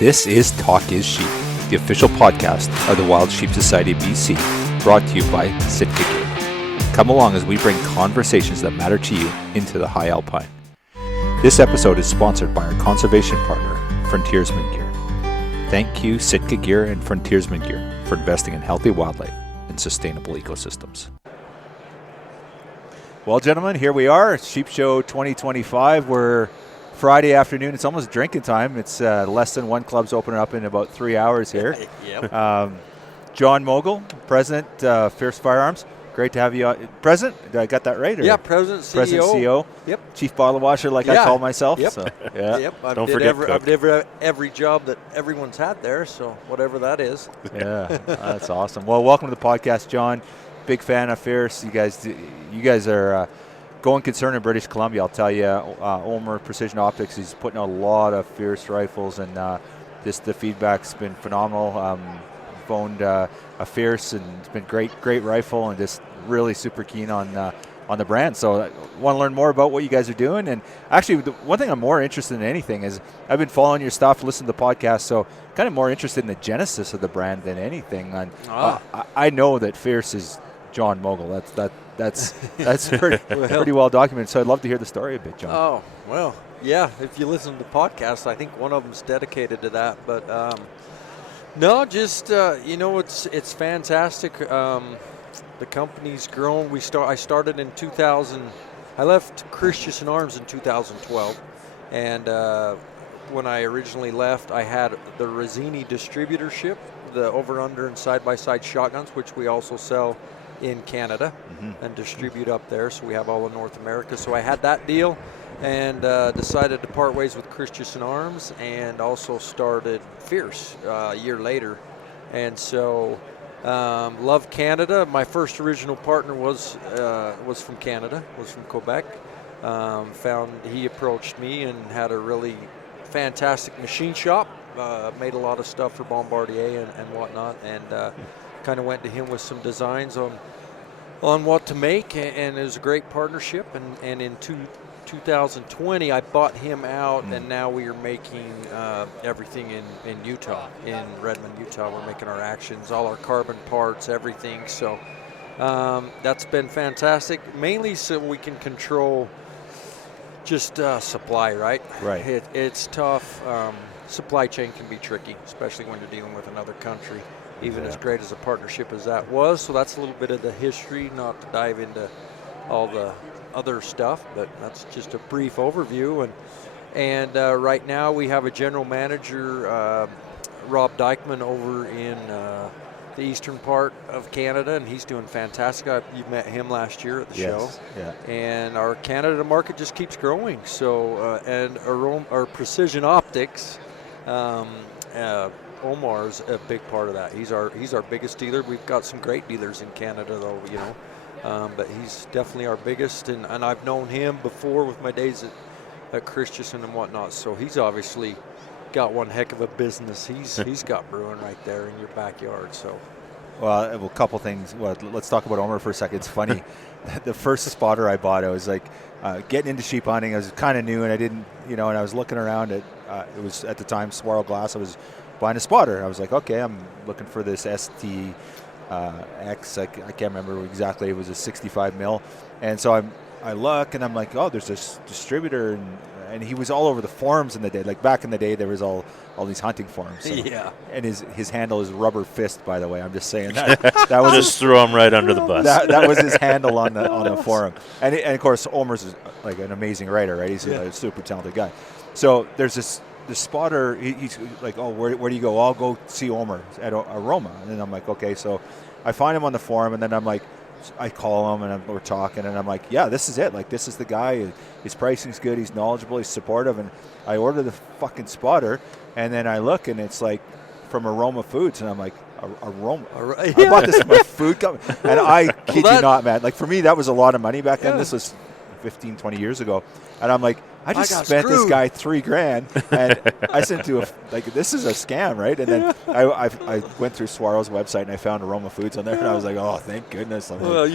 This is Talk is Sheep, the official podcast of the Wild Sheep Society of BC, brought to you by Sitka Gear. Come along as we bring conversations that matter to you into the high alpine. This episode is sponsored by our conservation partner, Frontiersman Gear. Thank you, Sitka Gear and Frontiersman Gear, for investing in healthy wildlife and sustainable ecosystems. Well, gentlemen, here we are, Sheep Show 2025. We're Friday afternoon. It's almost drinking time. It's less than one club's opening up in about 3 hours here. Yep. John Mogle, President, Fierce Firearms. Great to have you on. President? Did I got that right? Yeah, President, CEO. President, CEO. Yep. Chief Bottle Washer, like I call myself. Yep. So, yeah. Yep. Don't forget I've did every job that everyone's had there, so whatever that is. Yeah, that's awesome. Well, welcome to the podcast, John. Big fan of Fierce. You guys are going concern in British Columbia. I'll tell you, Omer Precision Optics is putting out a lot of Fierce rifles, and the feedback's been phenomenal. Phoned a Fierce, and it's been great rifle, and just really super keen on the brand. So I want to learn more about what you guys are doing. And actually, the one thing I'm more interested in anything is I've been following your stuff, listening to the podcast, so kind of more interested in the genesis of the brand than anything. And I know that Fierce is John Mogle. That's pretty well documented. So I'd love to hear the story a bit, John. Oh, well, yeah. If you listen to the podcast, I think one of them's dedicated to that. But no, just it's fantastic. The company's grown. I started in 2000. I left Christensen Arms in 2012, and when I originally left, I had the Rosini distributorship, the over-under and side-by-side shotguns, which we also sell in Canada and distribute up there. So we have all of North America. So I had that deal and decided to part ways with Christensen Arms, and also started Fierce a year later. And so love Canada. My first original partner was from Canada, was from Quebec. He approached me and had a really fantastic machine shop. Made a lot of stuff for Bombardier and whatnot, and kind of went to him with some designs on what to make, and it was a great partnership. And in 2020, I bought him out, and now we are making everything in Utah, in Redmond, Utah. We're making our actions, all our carbon parts, everything. So that's been fantastic, mainly so we can control just supply, right? Right. It's tough. Supply chain can be tricky, especially when you're dealing with another country, even as great as a partnership as that was. So that's a little bit of the history, not to dive into all the other stuff, but that's just a brief overview. And right now we have a general manager, Rob Dykeman, over in the eastern part of Canada, and he's doing fantastic. You met him last year at the show. Yeah. And our Canada market just keeps growing. So and our Precision Optics, Omar's a big part of that. He's our biggest dealer. We've got some great dealers in Canada, though, but he's definitely our biggest. And I've known him before with my days at Christensen and whatnot. So he's obviously got one heck of a business he's got brewing right there in your backyard. So. Well, a couple things. Well, let's talk about Omer for a second. It's funny. The first spotter I bought, I was like getting into sheep hunting. I was kind of new, and I didn't, and I was looking around at, it was at the time Swirl Glass. I was buying a spotter. I was like, okay, I'm looking for this ST X. I can't remember exactly. It was a 65 mil. And so I look, and I'm like, oh, there's this distributor, and he was all over the forums in the day. Like back in the day, there was all these hunting forums. So. Yeah. And his handle is Rubber Fist, by the way. I'm just saying that. That was just threw him right under the bus. That was his handle on the forum. And of course, Omer's is like an amazing writer, right? He's a super talented guy. So there's this spotter. He's like, oh, where do you go? I'll go see Omer at Aroma. And then I'm like, okay. So I find him on the forum, and then I'm like, I call him, and we're talking, and I'm like, yeah, this is it. Like, this is the guy. His pricing's good. He's knowledgeable. He's supportive. And I order the fucking spotter, and then I look, and it's like from Aroma Foods, and I'm like, Aroma. I bought this from a food company, and I kid you not, man. Like, for me, that was a lot of money back then. This was 15, 20 years ago, and I'm like, I just spent this guy $3,000, and I sent to this is a scam, right? And then I went through Swaro's website, and I found Aroma Foods on there, and I was like, oh, thank goodness. Well,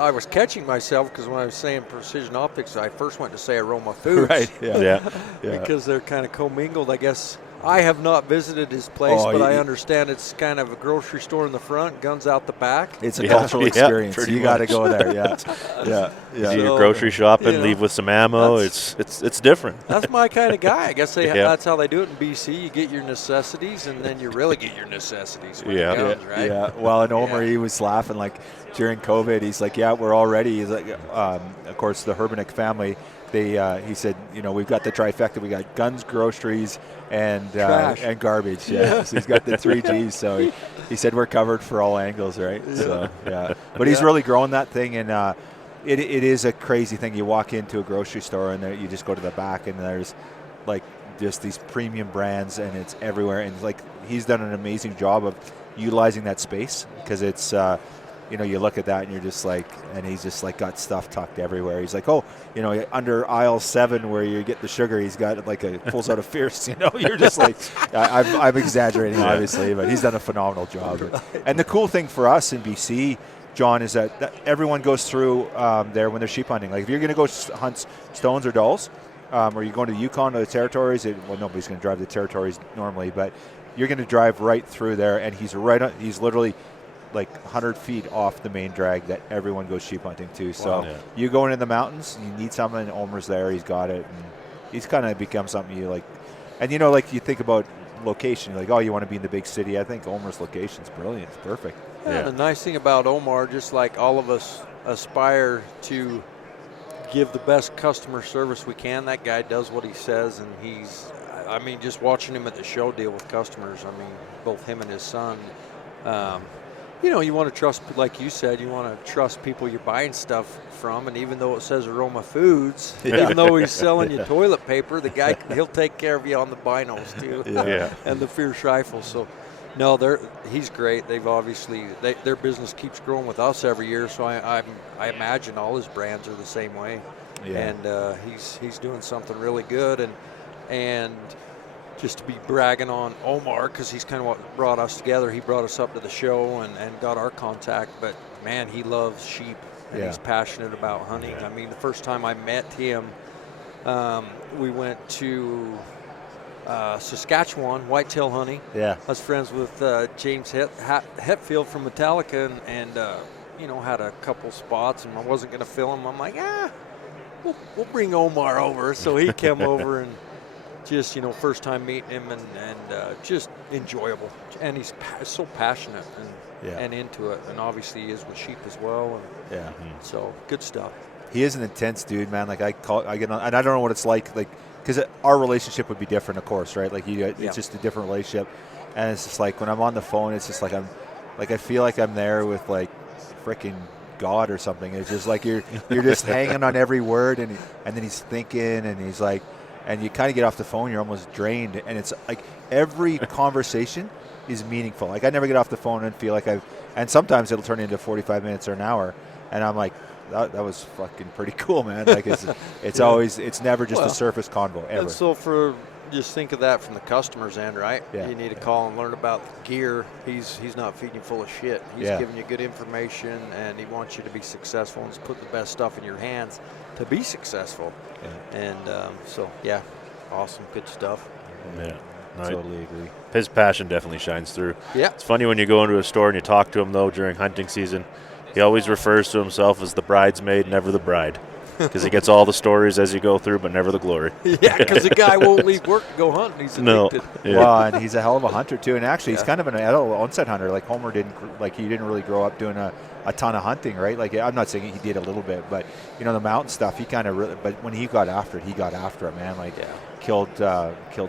I was catching myself, because when I was saying Precision Optics, I first went to say Aroma Foods. Right, yeah. Because they're kind of commingled, I guess. I have not visited his place, but I you- understand it's kind of a grocery store in the front, guns out the back. It's a cultural experience. pretty You got to much. go there. Yeah, yeah, Do yeah. your So, grocery shopping, you know, leave with some ammo. It's different. That's my kind of guy. I guess Yeah. that's how they do it in BC. You get your necessities, and then you really get your necessities with Yeah. the guns, right? Yeah. Well, and Omer, Yeah. he was laughing like during COVID. He's like, "Yeah, we're all ready." He's like, of course, the Herbenick family. He said, we've got the trifecta. We got guns, groceries, and Trash. and garbage. Yeah. So he's got the 3 Gs. So he said we're covered for all angles, right? Yeah. So yeah. But he's really growing that thing, and it is a crazy thing. You walk into a grocery store and you just go to the back, and there's like just these premium brands, and it's everywhere. And like he's done an amazing job of utilizing that space because it's. You look at that and you're just like, and he's just like got stuff tucked everywhere. He's like, under aisle 7 where you get the sugar, he's got like pulls out a Fierce. You're just like, I'm exaggerating obviously, but he's done a phenomenal job. And the cool thing for us in BC, John, is that everyone goes through there when they're sheep hunting. Like if you're going to go hunt stones or dulls, or you're going to the Yukon or the territories, nobody's going to drive the territories normally, but you're going to drive right through there, and he's literally like 100 feet off the main drag that everyone goes sheep hunting to. So you go into the mountains, you need something, and Omer's there, he's got it, and he's kind of become something you like. And like you think about location, you're like, you want to be in the big city. I think Omer's location's brilliant. It's perfect. Yeah. The nice thing about Omar, just like all of us aspire to give the best customer service we can, that guy does what he says, and just watching him at the show deal with customers, both him and his son, you want to trust, like you said, you want to trust people you're buying stuff from, and even though it says Aroma Foods, even though he's selling you toilet paper, the guy, he'll take care of you on the binos too, and the Fierce rifle. So, no, he's great. They've obviously, their business keeps growing with us every year, so I imagine all his brands are the same way. Yeah. And he's doing something really good, and just to be bragging on Omar, because he's kind of what brought us together. He brought us up to the show and got our contact, but man, he loves sheep, and he's passionate about hunting. The first time I met him, we went to Saskatchewan whitetail hunting. I was friends with James Hetfield from Metallica, and had a couple spots, and I wasn't going to film him. I'm like, we'll bring Omar over. So he came over, and just, first time meeting him, and just enjoyable. And he's so passionate and into it. And obviously he is with sheep as well. And so good stuff. He is an intense dude, man. Like I get on, and I don't know what it's like because our relationship would be different, of course, right? Like it's just a different relationship. And it's just like when I'm on the phone, it's just like I feel like I'm there with like freaking God or something. It's just like you're just hanging on every word, and then he's thinking, and he's like, and you kind of get off the phone, you're almost drained, and it's like every conversation is meaningful. Like I never get off the phone and feel like and sometimes it'll turn into 45 minutes or an hour, and I'm like, that was fucking pretty cool, man. Like it's always, it's never just a surface convo ever. And so just think of that from the customer's end, right? Yeah. You need to call and learn about the gear. He's not feeding you full of shit. He's giving you good information, and he wants you to be successful and put the best stuff in your hands to be successful. And awesome, good stuff. Yeah, I totally agree. His passion definitely shines through. Yeah, it's funny when you go into a store and you talk to him though during hunting season. He always refers to himself as the bridesmaid, never the bride, because he gets all the stories as you go through, but never the glory. Yeah, because the guy won't leave work to go hunting. He's addicted. Well, and he's a hell of a hunter too. And actually, he's kind of an adult onset hunter. Like Homer didn't really grow up doing a ton of hunting, right? Like I'm not saying he did a little bit, but the mountain stuff, he kind of really. But when he got after it, man. Like killed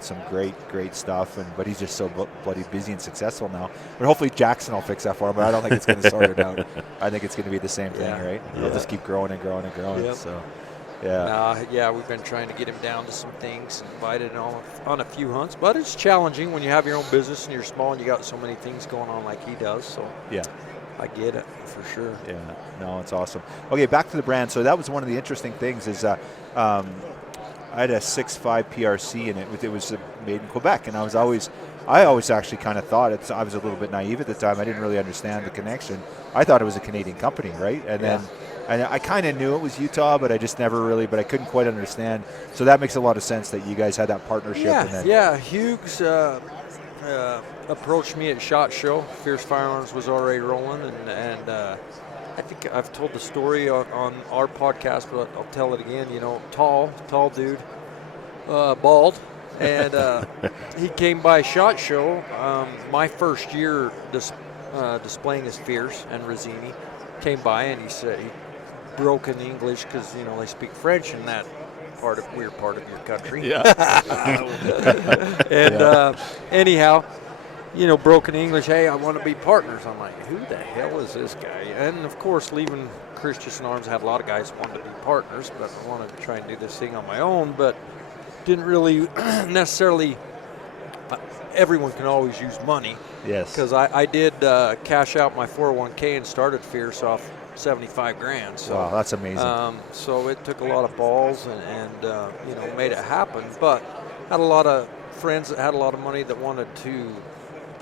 some great stuff, but he's just so bloody busy and successful now. But hopefully Jackson will fix that for him. But I don't think it's going to sort it out. I think it's going to be the same thing, right? He'll just keep growing and growing and growing. Yep. So. We've been trying to get him down to some things, invited on a few hunts, but it's challenging when you have your own business and you're small and you got so many things going on like he does. So I get it for sure. Yeah, no, it's awesome. Okay, back to the brand. So that was one of the interesting things is I had a 6.5 PRC in it. It was made in Quebec, and I always actually kind of thought I was a little bit naive at the time. I didn't really understand the connection. I thought it was a Canadian company, right? And then And I kind of knew it was Utah, but I just never really, but I couldn't quite understand. So that makes a lot of sense that you guys had that partnership. Yeah. Hughes approached me at SHOT Show. Fierce Firearms was already rolling, and I think I've told the story on our podcast, but I'll tell it again. You know, tall dude, bald, and he came by SHOT Show my first year displaying his Fierce and Rizzini. Came by and he said, he broke in English because, you know, they speak French in that weird part of your country. Yeah. And anyhow, you know, broken English, hey, I want to be partners. I'm like, who the hell is this guy? And of course, leaving Christensen Arms, I had a lot of guys who wanted to be partners, but I wanted to try and do this thing on my own, but didn't really necessarily, everyone can always use money. Yes. Because I did cash out my 401k and started Fierce off $75,000. So, wow, that's amazing. So it took a lot of balls and you know, made it happen. But had a lot of friends that had a lot of money that wanted to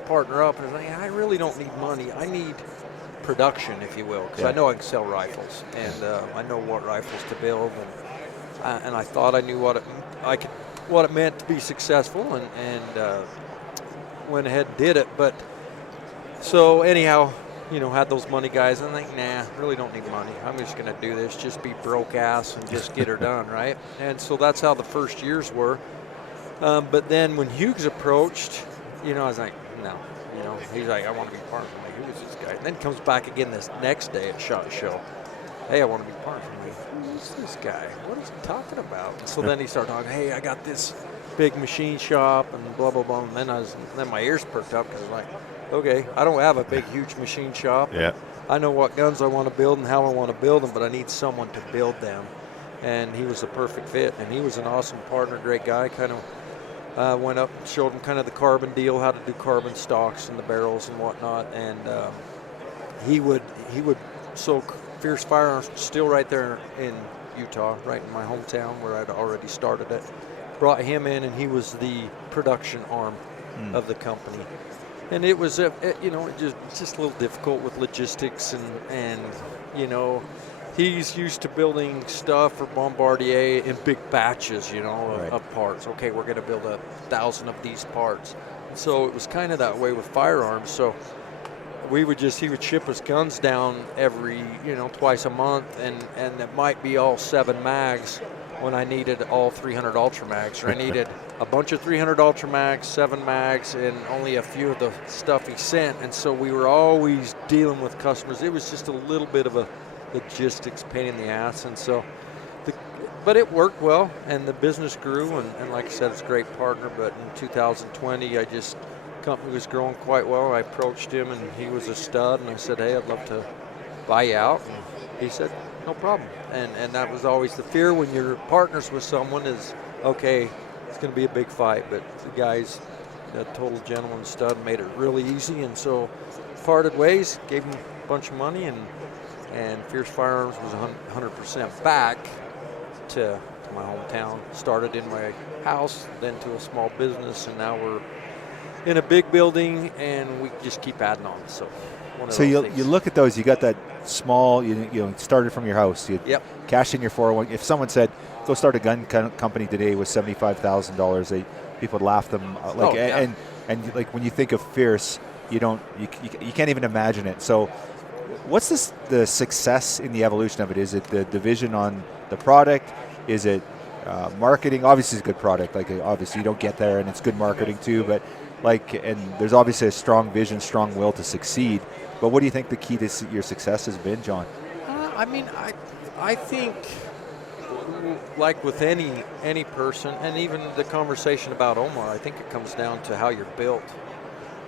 partner up, and like, I really don't need money. I need production, if you will, because I know I can sell rifles, and I know what rifles to build, and I thought I knew what it meant to be successful, and went ahead and did it. But so anyhow, you know, had those money guys, and I'm like, nah, really don't need money. I'm just going to do this, just be broke ass and just get her done, right? And so that's how the first years were. But then when Hughes approached, you know, I was like, no, you know, he's like, I want to be partner. I'm like, who is this guy? And then comes back again this next day at SHOT Show. Hey, I want to be partner. I'm like, who is this guy? What is he talking about? And so then he started talking, hey, I got this big machine shop and blah, blah, blah. And then my ears perked up because I was like, okay, I don't have a big, huge machine shop. Yeah. I know what guns I want to build and how I want to build them, but I need someone to build them. And he was the perfect fit. And he was an awesome partner, great guy. Kind of went up, showed him kind of the carbon deal, how to do carbon stocks and the barrels and whatnot. And he would so Fierce Firearms still right there in Utah, right in my hometown where I'd already started it. Brought him in, and he was the production arm of the company. And it was, you know, just a little difficult with logistics and you know, he's used to building stuff for Bombardier in big batches, you know, right. of parts. Okay, we're going to build 1,000 of these parts. So it was kind of that way with firearms. So he would ship us guns down every, you know, twice a month, and it might be all 7 mags when I needed all 300 Ultra Mags, or I needed a bunch of 300 Ultra Mags, 7 mags, and only a few of the stuff he sent. And so we were always dealing with customers. It was just a little bit of a logistics pain in the ass. And so, but it worked well, and the business grew. And like I said, it's a great partner. But in 2020, company was growing quite well. I approached him, and he was a stud. And I said, hey, I'd love to buy you out. And he said, no problem. And that was always the fear when you're partners with someone is, okay, it's going to be a big fight. But the guy's a total gentleman stud, made it really easy. And so parted ways, gave him a bunch of money, and Fierce Firearms was 100% back to my hometown. Started in my house, then to a small business, and now we're in a big building, and we just keep adding on. So you look at those, you got that small, you started from your house, you cash in your 401. If someone said, go start a gun company today with $75,000, people would laugh them. And like when you think of Fierce, you can't even imagine it. So what's the success in the evolution of it? Is it the division on the product? Is it marketing? Obviously it's a good product. Like obviously you don't get there, and it's good marketing too, but and there's obviously a strong vision, strong will to succeed. But what do you think the key to your success has been, John? I mean, I think, like with any person, and even the conversation about Omar, I think it comes down to how you're built.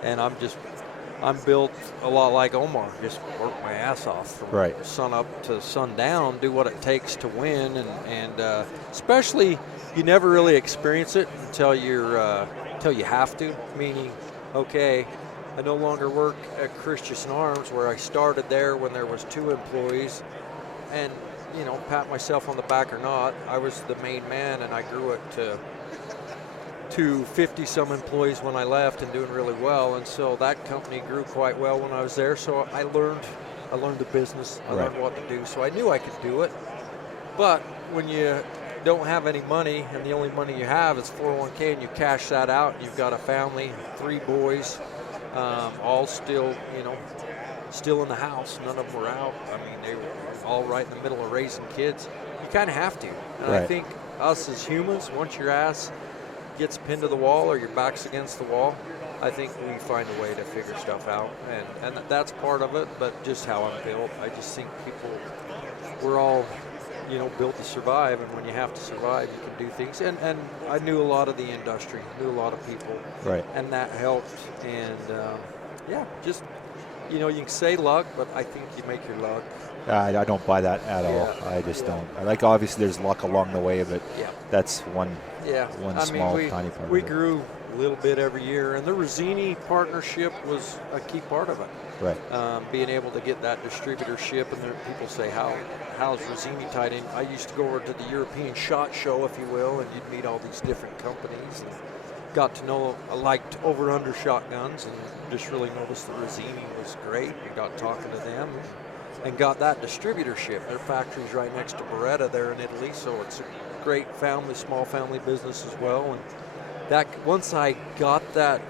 And I'm built a lot like Omar, just work my ass off from sun up to sundown, do what it takes to win, and especially you never really experience it until you have to, meaning, okay, I no longer work at Christensen Arms where I started there when there was 2 employees, and you know, pat myself on the back or not, I was the main man, and I grew it to 50 some employees when I left and doing really well. And so that company grew quite well when I was there. So I learned I learned the business. I Right. learned what to do. So I knew I could do it. But when you don't have any money and the only money you have is 401k and you cash that out and you've got a family, 3 boys, all still, still in the house. None of them were out. I mean, they were all right in the middle of raising kids. You kind of have to. And I Right. think us as humans, once your ass gets pinned to the wall or your back's against the wall, I think we find a way to figure stuff out. And that's part of it, but just how I'm built. I just think people, we're all, built to survive, and when you have to survive, you can do things. And I knew a lot of the industry, knew a lot of people, Right. and that helped. And just you can say luck, but I think you make your luck. I don't buy that at all. I just don't. Obviously there's luck along the way, but that's one small, tiny part we of it. grew a little bit every year, and the Rosini partnership was a key part of it. Right. Being able to get that distributorship, and people say, how's Rosini tied in? I used to go over to the European SHOT Show, if you will, and you'd meet all these different companies, and got to know, I liked over-under shotguns, and just really noticed that Rosini was great, and got talking to them, and got that distributorship. Their factory's right next to Beretta there in Italy, so it's a great small family business as well. And that once I got that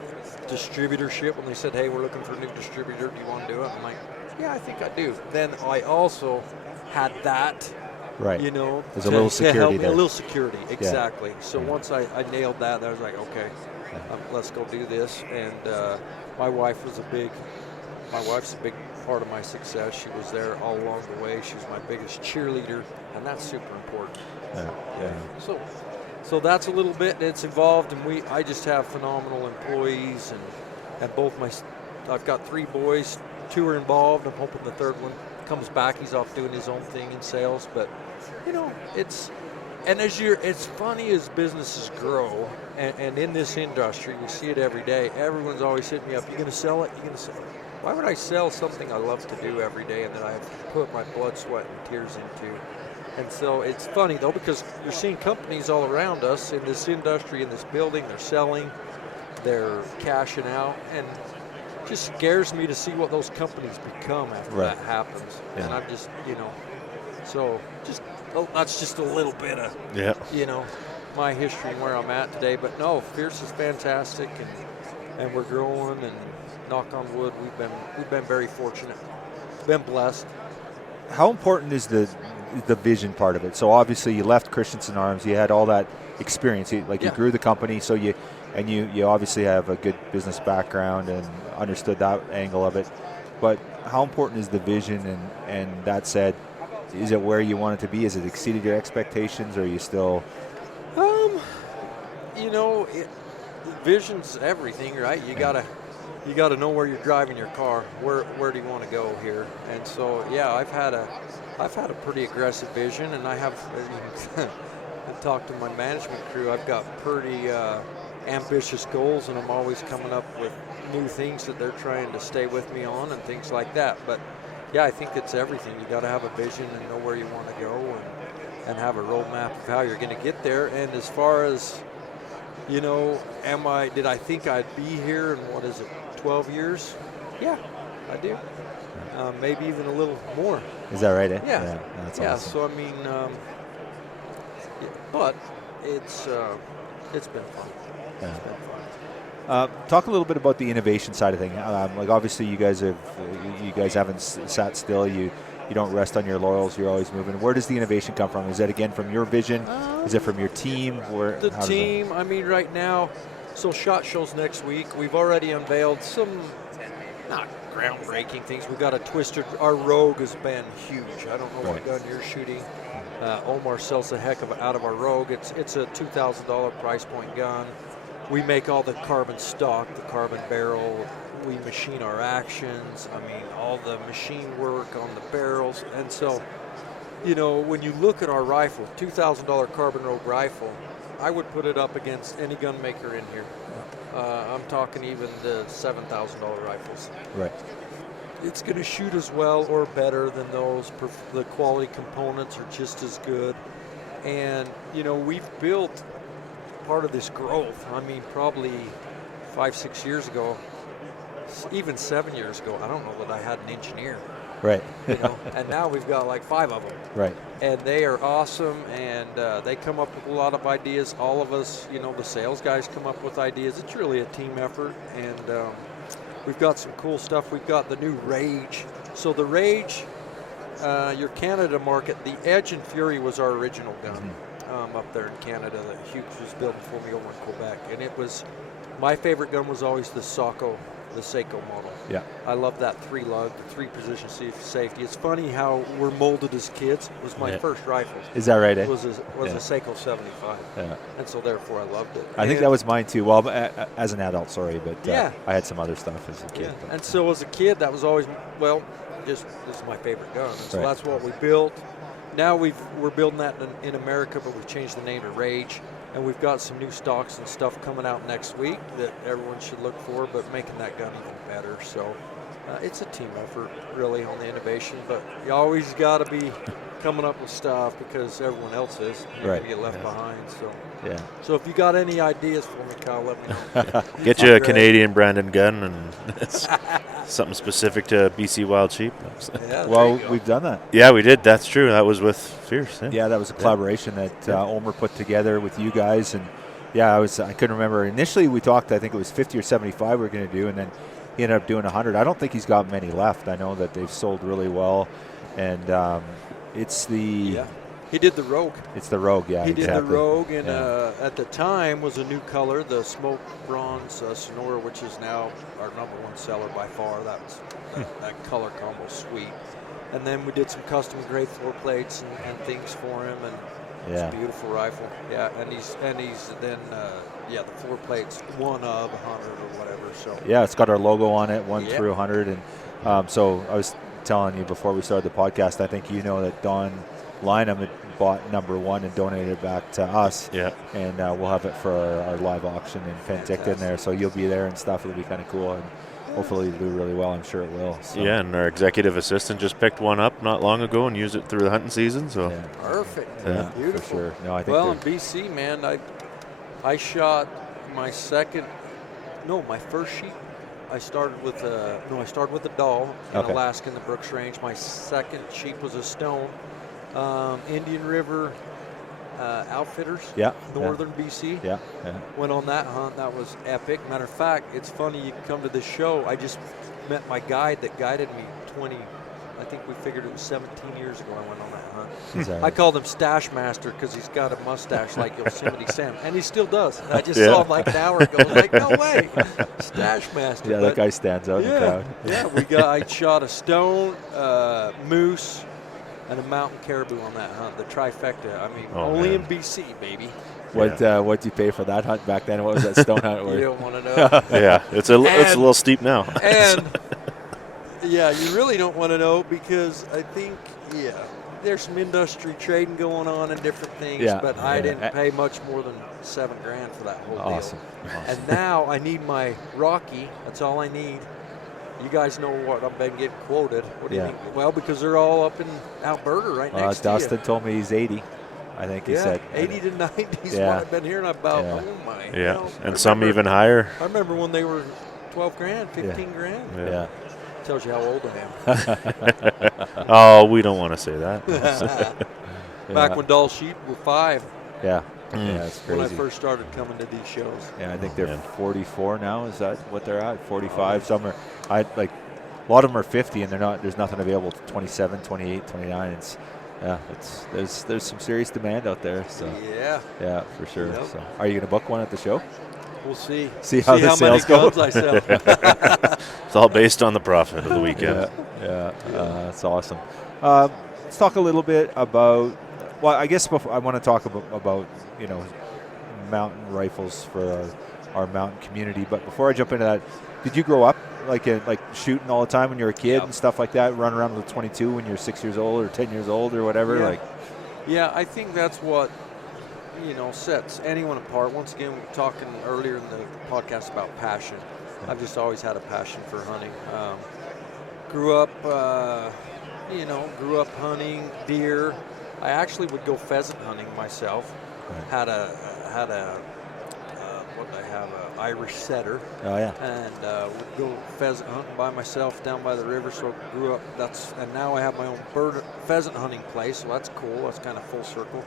distributorship, when they said, hey, we're looking for a new distributor, do you want to do it? I'm like, yeah, I think I do. Then I also had that, Right. There's a little to security help me, there. a little security, exactly. Yeah. So once I nailed that, I was like, okay, let's go do this. And my wife's a big part of my success. She was there all along the way. She was my biggest cheerleader, and that's super important. Yeah. So that's a little bit that's involved, and I just have phenomenal employees, and I've got 3 boys, 2 are involved. I'm hoping the third one comes back. He's off doing his own thing in sales, but it's funny as businesses grow, and in this industry, we see it every day. Everyone's always hitting me up. You going to sell it? You going to sell it? Why would I sell something I love to do every day and that I have put my blood, sweat, and tears into? And so it's funny, though, because you're seeing companies all around us in this industry, in this building. They're selling, they're cashing out, and it just scares me to see what those companies become after that happens. Yeah. And I'm just, so that's just a little bit of, my history and where I'm at today. But no, Fierce is fantastic, and we're growing, and knock on wood, we've been very fortunate, been blessed. How important is the vision part of it? So obviously you left Christensen Arms, you had all that experience, you grew the company, so you obviously have a good business background and understood that angle of it. But how important is the vision? And that said, is it where you want it to be? Has it exceeded your expectations, or are you still? Vision's everything, right? You gotta know where you're driving your car. Where do you want to go here? And so I've had a pretty aggressive vision, and I have talked to my management crew. I've got pretty ambitious goals, and I'm always coming up with new things that they're trying to stay with me on and things like that. But I think it's everything. You got to have a vision and know where you want to go, and have a roadmap of how you're going to get there. And as far as did I think I'd be here in 12 years? Yeah, I do. Maybe even a little more. Is that right? Yeah. That's awesome. So I mean, but it's been fun. Yeah. It's been fun. Talk a little bit about the innovation side of things. Obviously, you guys haven't sat still. You don't rest on your laurels. You're always moving. Where does the innovation come from? Is that again from your vision? Is it from your team? The team. I mean, right now, so SHOT Show's next week. We've already unveiled some not groundbreaking things. We've got a twister. Our Rogue has been huge. I don't know what gun you're shooting. Omar sells the heck out of our Rogue. It's a $2,000 price point gun. We make all the carbon stock, the carbon barrel. We machine our actions. I mean, all the machine work on the barrels. And so, when you look at our rifle, $2,000 carbon Rogue rifle, I would put it up against any gun maker in here. I'm talking even the $7,000 rifles. Right. It's going to shoot as well or better than those. The quality components are just as good. And, we've built part of this growth. I mean, probably 5-6 years ago, even 7 years ago, I don't know that I had an engineer. Right. And now we've got like 5 of them. Right. And they are awesome, and they come up with a lot of ideas. All of us, the sales guys come up with ideas. It's really a team effort, and we've got some cool stuff. We've got the new Rage. So the Rage, your Canada market, the Edge and Fury was our original gun up there in Canada that Hughes was building for me over in Quebec. And it was, my favorite gun was always the Seiko model. Yeah. I love that 3-lug, 3-position safety. It's funny how we're molded as kids. It was my first rifle. Is that right? It was a Seiko 75. Yeah. And so therefore I loved it. I think that was mine too. Well, as an adult, sorry, but I had some other stuff as a kid. Yeah. And so as a kid, that was always, this is my favorite gun. And so that's what we built. Now we're building that in America, but we've changed the name to Rage. And we've got some new stocks and stuff coming out next week that everyone should look for, but making that gun even better. So it's a team effort, really, on the innovation. But you always got to be coming up with stuff because everyone else is. You're going to get left behind. So if you got any ideas for me, Kyle, let me know. Get you a Canadian branded gun and something specific to BC Wild Sheep. Well, we've done that. Yeah, we did. That's true. That was with Fierce. Yeah, that was a collaboration that Omer put together with you guys. And I couldn't remember. Initially we talked, I think it was 50 or 75 we were going to do, and then he ended up doing 100. I don't think he's got many left. I know that they've sold really well. And it's the... He did the Rogue. It's the Rogue, He did the Rogue, and at the time was a new color, the Smoke Bronze Sonora, which is now our #1 seller by far. That color combo sweet. And then we did some custom engraved floor plates and things for him, and it's a beautiful rifle. Yeah, and he's then the floor plates 1 of 100 or whatever. So it's got our logo on it, 1 through 100, and so I was telling you before we started the podcast, I think that Don Lynham had bought #1 and donated it back to us. Yeah. And we'll have it for our live auction in Penticton there. So you'll be there and stuff. It'll be kind of cool. And hopefully it'll do really well. I'm sure it will. So. Yeah, and our executive assistant just picked one up not long ago and used it through the hunting season. So perfect. Yeah, beautiful. For sure. No, I think in BC, man, I shot my first sheep. I started with a doll in Alaska in the Brooks Range. My second sheep was a stone. Indian River Outfitters, northern BC. Went on that hunt. That was epic. Matter of fact, it's funny you come to this show. I just met my guide that guided me 20. I think we figured it was 17 years ago I went on that hunt. I called him Stash Master because he's got a mustache like Yosemite Sam, and he still does. I just saw him like an hour ago. I was like, no way, Stash Master. Yeah, that guy stands out in the crowd. I shot a stone, moose, and a mountain caribou on that hunt, the trifecta. I mean, only in BC, baby. What'd you pay for that hunt back then? What was that stone hunt worth? You don't want to know. It's a little steep now. And you really don't want to know because I think there's some industry trading going on and different things. But I didn't pay much more than $7,000 for that whole deal. And now I need my Rocky. That's all I need. You guys know what I've been getting quoted. What do you think? Well, because they're all up in Alberta right next to you. Dustin told me he's 80. I think he said 80 to 90 is what I've been hearing about. Oh my! Yeah, and some even higher. I remember when they were $12,000, $15,000. Yeah. Tells you how old I am. Oh, we don't want to say that. Back when Doll Sheep were 5. Yeah. Yeah, it's crazy. When I first started coming to these shows. Yeah, I think they're 44 now. Is that what they're at? 45. Some are. A lot of them are 50, and they're not. There's nothing available to 27, 28, 29. There's some serious demand out there. So yeah, for sure. Yep. So, are you going to book one at the show? We'll see. See how the sales go. I sell. It's all based on the profit of the weekend. That's awesome. Let's talk a little bit about. Well, I guess before I want to talk about mountain rifles for our mountain community. But before I jump into that, did you grow up like shooting all the time when you were a kid and stuff like that? Run around with a 22 when you're 6 years old or 10 years old or whatever. I think that's what sets anyone apart. Once again, we were talking earlier in the podcast about passion. I've just always had a passion for hunting. Grew up hunting deer. I actually would go pheasant hunting myself. Had a around, I have an Irish setter. Oh yeah. And would go pheasant hunting by myself down by the river. So I grew up. And now I have my own pheasant hunting place. So that's cool. That's kind of full circle.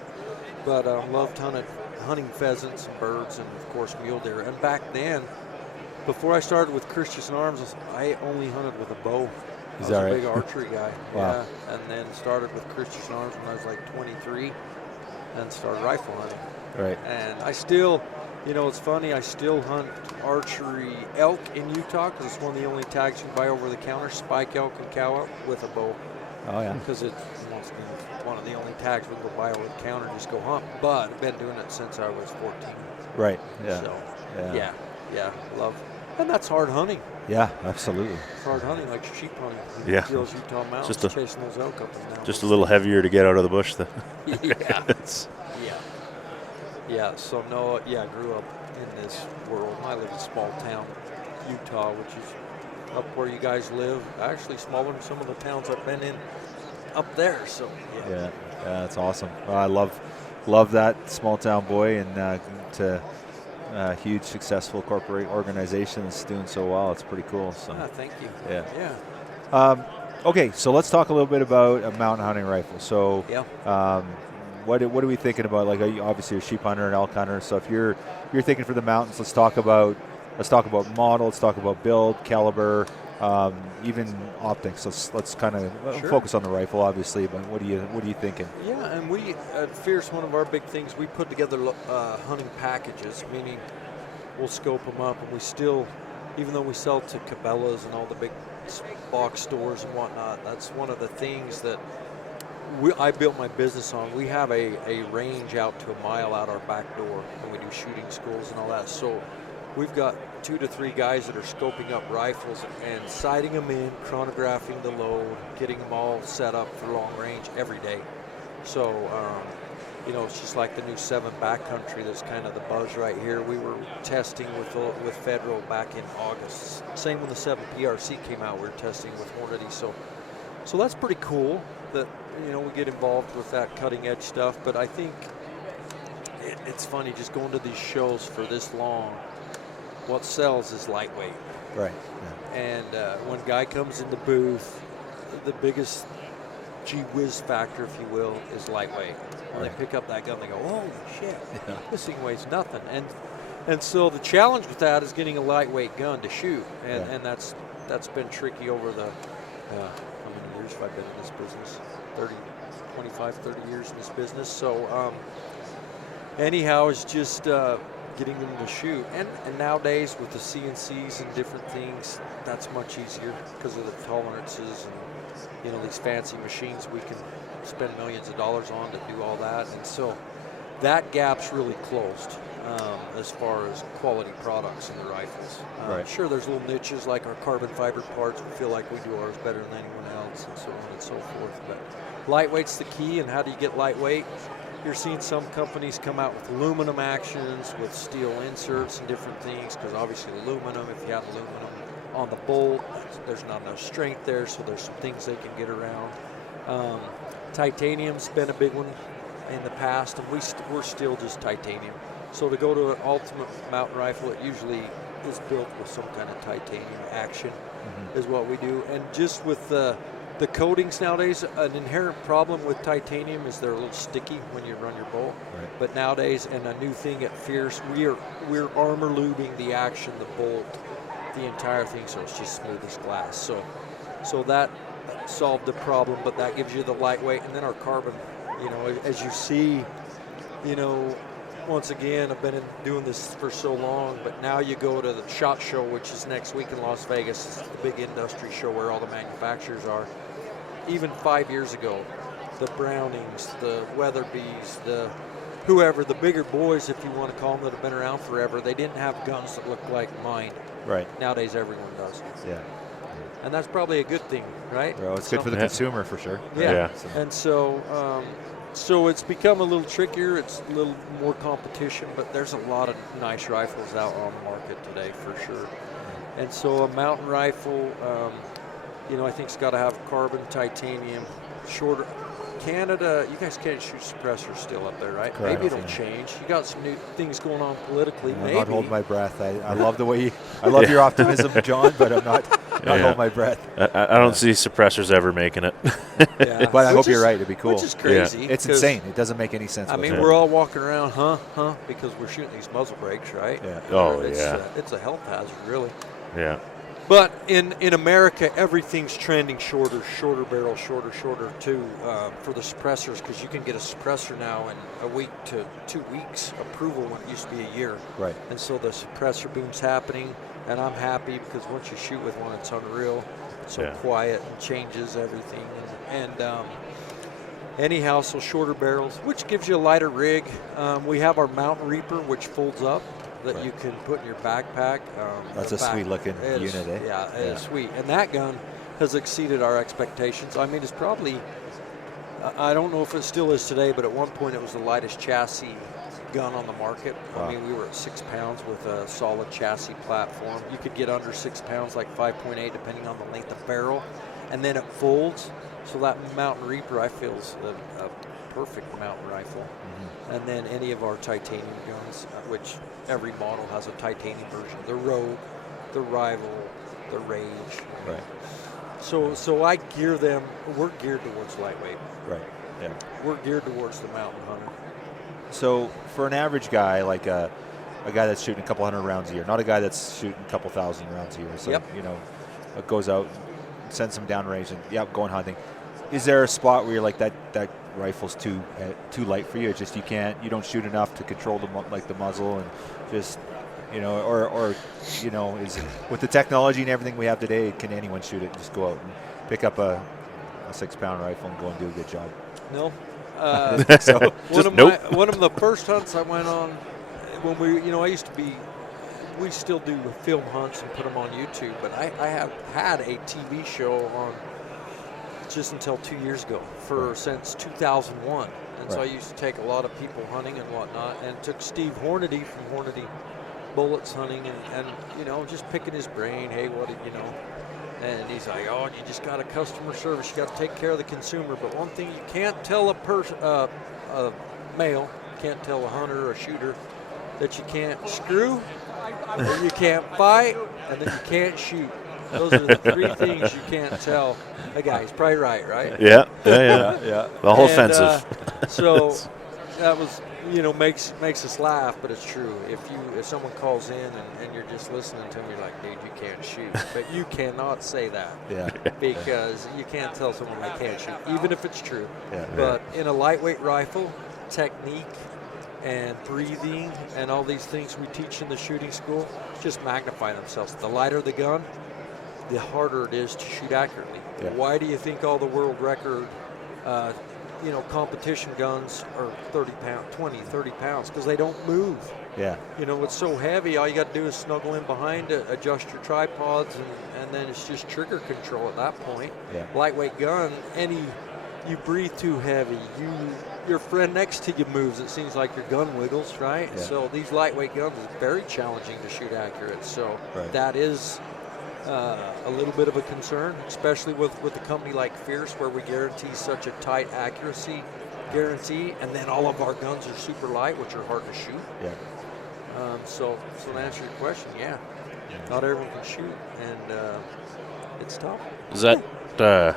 But loved hunting pheasants and birds, and of course mule deer. And back then, before I started with Christian Arms, I only hunted with a bow. I was a big archery guy. Wow. Yeah. And then started with Christian Arms when I was like 23, and started rifle hunting. Right. And I still, it's funny, I still hunt archery elk in Utah because it's one of the only tags you can buy over the counter, spike elk and cow elk with a bow. Oh yeah. Because it's one of the only tags we can go buy over the counter and just go hunt. But I've been doing it since I was 14. Right. Yeah. So, yeah. love. And that's hard hunting. Yeah, absolutely. It's hard hunting, like sheep hunting. Yeah. Those Utah mountains, chasing those elk up and down. Just a little heavier to get out of the bush, though. Yeah. Yeah, so I grew up in this world. I live in a small town, Utah, which is up where you guys live. Actually smaller than some of the towns I've been in up there, so Yeah, that's awesome. Well, I love that small town boy, and to a huge successful corporate organization that's doing so well. It's pretty cool. So thank you. Yeah. Okay, so let's talk a little bit about a mountain hunting rifle. So what are we thinking about? Like, obviously you're a sheep hunter and elk hunter. So if you're thinking for the mountains, let's talk about model. Let's talk about build, caliber, even optics. Let's kind of focus on the rifle, obviously. But what are you thinking? Yeah, and we at Fierce, one of our big things, we put together hunting packages, meaning we'll scope them up, and we still, even though we sell to Cabela's and all the big box stores and whatnot, that's one of the things that I built my business on. We have a range out to a mile out our back door, and we do shooting schools and all that. So we've got 2 to 3 guys that are scoping up rifles and sighting them in, chronographing the load, getting them all set up for long range every day. So, it's just like the new 7 backcountry that's kind of the buzz right here. We were testing with Federal back in August. Same when the 7 PRC came out, we were testing with Hornady. So that's pretty cool that, we get involved with that cutting edge stuff. But I think it's funny just going to these shows for this long. What sells is lightweight. Right. Yeah. And when a guy comes in the booth, the biggest gee whiz factor, if you will, is lightweight. When they pick up that gun, they go, "Holy shit, this thing weighs nothing." And so the challenge with that is getting a lightweight gun to shoot, and that's been tricky over the how many years have I been in this business? 30 years in this business. So anyhow, it's just getting them to shoot. And nowadays with the CNCs and different things, that's much easier because of the tolerances and, these fancy machines we can spend millions of dollars on to do all that. And so that gap's really closed as far as quality products in the rifles. Sure, there's little niches like our carbon fiber parts. We feel like we do ours better than anyone else, and so on and so forth. But lightweight's the key. And how do you get lightweight? You're seeing some companies come out with aluminum actions, with steel inserts and different things, because obviously aluminum, if you have aluminum on the bolt, there's not enough strength there, so there's some things they can get around. Titanium's been a big one in the past, and we're still just titanium. So to go to an ultimate mountain rifle, it usually is built with some kind of titanium action, is what we do. And just with the coatings nowadays, an inherent problem with titanium is they're a little sticky when you run your bolt. Right. But nowadays, and a new thing at Fierce, we're armor lubing the action, the bolt, the entire thing, so it's just smooth as glass. So that solved the problem, but that gives you the lightweight. And then our carbon, as you see, once again, I've been doing this for so long, but now you go to the SHOT Show, which is next week in Las Vegas. It's the big industry show where all the manufacturers are. Even 5 years ago, the Brownings, the Weatherbys, the whoever, the bigger boys, if you want to call them, that have been around forever, they didn't have guns that looked like mine. Right. Nowadays, everyone does. Yeah. And that's probably a good thing, right? Well, it's good for the consumer for sure. Yeah. And so it's become a little trickier. It's a little more competition, but there's a lot of nice rifles out on the market today for sure. And so a mountain rifle, I think it's got to have carbon, titanium, shorter. Canada, you guys can't shoot suppressors still up there, right? Correct, Maybe it'll yeah. change. You got some new things going on politically. I'm Maybe. not holding my breath. I love the way I love your optimism, John, but I'm not holding my breath. I don't see suppressors ever making it. Yeah. But I hope you're right. It'd be cool. Which is crazy. It's insane. It doesn't make any sense. I mean, whatsoever. we're all walking around, because we're shooting these muzzle brakes, right? Yeah. Oh, it's, yeah. It's a health hazard, really. Yeah. But in America, everything's trending shorter barrel, shorter too, for the suppressors, because you can get a suppressor now in a week to 2 weeks approval when it used to be a year. Right. And so the suppressor boom's happening, and I'm happy because once you shoot with one, it's unreal. It's so quiet and changes everything. And anyhow, so shorter barrels, which gives you a lighter rig. We have our Mountain Reaper, which folds up, that you can put in your backpack. That's a sweet-looking unit, eh? Yeah, it is sweet. And that gun has exceeded our expectations. I mean, it's probably, I don't know if it still is today, but at one point it was the lightest chassis gun on the market. Wow. I mean, we were at 6 pounds with a solid chassis platform. You could get under 6 pounds, like 5.8, depending on the length of barrel. And then it folds. So that Mountain Reaper, I feel, is a perfect mountain rifle. Mm-hmm. And then any of our titanium guns, which every model has a titanium version. The Rogue, the Rival, the Rage. Right. So I gear them. We're geared towards lightweight. Right. Yeah. We're geared towards the mountain hunter. So for an average guy, like a guy that's shooting a couple hundred rounds a year, not a guy that's shooting a couple thousand rounds a year. So goes out, sends them downrange, and going hunting. Is there a spot where you're like that rifle's too light for you? It's just you don't shoot enough to control the muzzle, and just or is it, with the technology and everything we have today, can anyone shoot it and just go out and pick up a 6 pound rifle and go and do a good job? No. So one of the first hunts I went on when we still do film hunts and put them on YouTube, but I have had a TV show on just until 2 years ago since 2001. And so I used to take a lot of people hunting and whatnot, and took Steve Hornady from Hornady Bullets hunting and just picking his brain. Hey, and he's like, oh, you just got a customer service. You got to take care of the consumer. But one thing you can't tell a male, can't tell a hunter or a shooter, that you can't screw, or you can't fight, and that you can't shoot. Those are the 3 things you can't tell a guy. He's probably right? Yeah. Yeah. The whole offensive. So that was, makes us laugh, but it's true. If someone calls in and you're just listening to them, you're like, dude, you can't shoot. But you cannot say that. Yeah. Because you can't tell someone they can't shoot, even if it's true. Yeah. But in a lightweight rifle, technique and breathing and all these things we teach in the shooting school just magnify themselves. The lighter the gun, the harder it is to shoot accurately. Yeah. Why do you think all the world record competition guns are 30 pounds? Because they don't move. Yeah. It's so heavy, all you got to do is snuggle in behind it, adjust your tripods, and then it's just trigger control at that point. Yeah. Lightweight gun, you breathe too heavy, your friend next to you moves, it seems like your gun wiggles, right? Yeah. So these lightweight guns is very challenging to shoot accurate. So that is a little bit of a concern, especially with a company like Fierce, where we guarantee such a tight accuracy guarantee, and then all of our guns are super light, which are hard to shoot. Yeah. So to answer your question, not everyone can shoot, and it's tough. Does that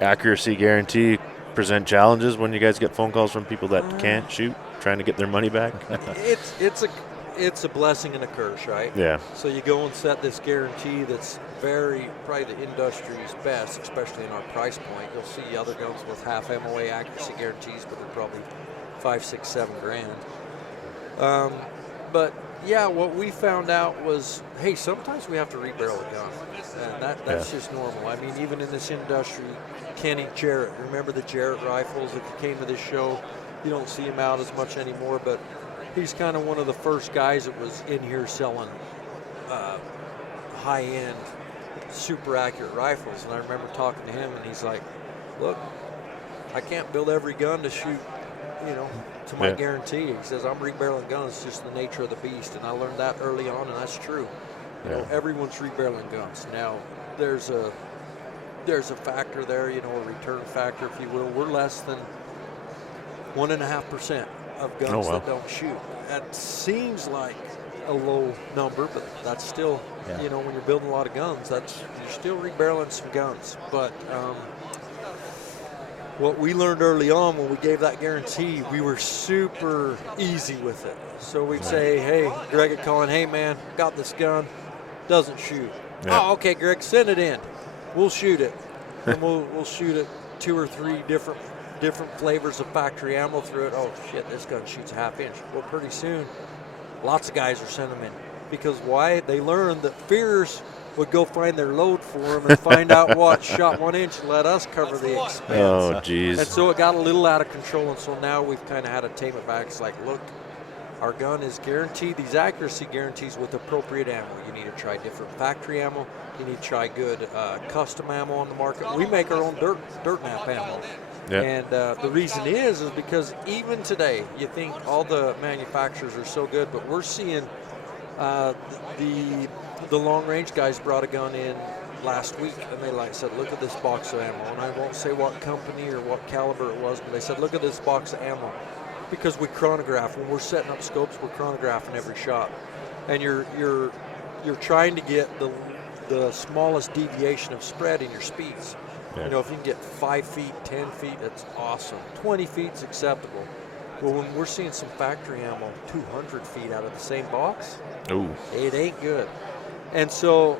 accuracy guarantee present challenges when you guys get phone calls from people that can't shoot, trying to get their money back? It's a blessing and a curse, right? Yeah. So you go and set this guarantee that's probably the industry's best, especially in our price point. You'll see other guns with half MOA accuracy guarantees, but they're probably $5, $6, $7 grand. But yeah, what we found out was, hey, sometimes we have to rebarrel a gun, and that's just normal. I mean, even in this industry, Kenny Jarrett, remember the Jarrett rifles? If you came to this show, you don't see him out as much anymore, but he's kind of one of the first guys that was in here selling high-end, super accurate rifles. And I remember talking to him, and he's like, look, I can't build every gun to shoot, to my guarantee. He says, I'm rebarreling guns. It's just the nature of the beast. And I learned that early on, and that's true. Everyone's rebarreling guns. Now, there's a factor there, a return factor, if you will. We're less than 1.5% of guns that don't shoot. That seems like a low number, but that's still, you know, when you're building a lot of guns, you're still rebarreling some guns. But what we learned early on when we gave that guarantee, we were super easy with it. So we'd say, hey, Greg would call in, hey man, got this gun, doesn't shoot. Yeah. Oh, okay, Greg, send it in. We'll shoot it. And we'll shoot it 2 or 3 different flavors of factory ammo through it. Oh shit, this gun shoots a 1/2 inch. Well, pretty soon, lots of guys are sending them in. Because why? They learned that fears would go find their load for them and find out what shot 1 inch and let us cover the expense. Oh, geez. And so it got a little out of control, and so now we've kind of had to tame it back. It's like, look, our gun is guaranteed, these accuracy guarantees with appropriate ammo. You need to try different factory ammo. You need to try good custom ammo on the market. We make our own Dirtnap ammo. Yep. And the reason is because even today, you think all the manufacturers are so good, but we're seeing the long-range guys brought a gun in last week, and they said, look at this box of ammo. And I won't say what company or what caliber it was, but they said, look at this box of ammo. Because we chronograph. When we're setting up scopes, we're chronographing every shot. And you're trying to get the smallest deviation of spread in your speeds. Yeah. You know, if you can get 5 feet, 10 feet, that's awesome. 20 feet's acceptable. Well, when we're seeing some factory ammo 200 feet out of the same box, it ain't good. And so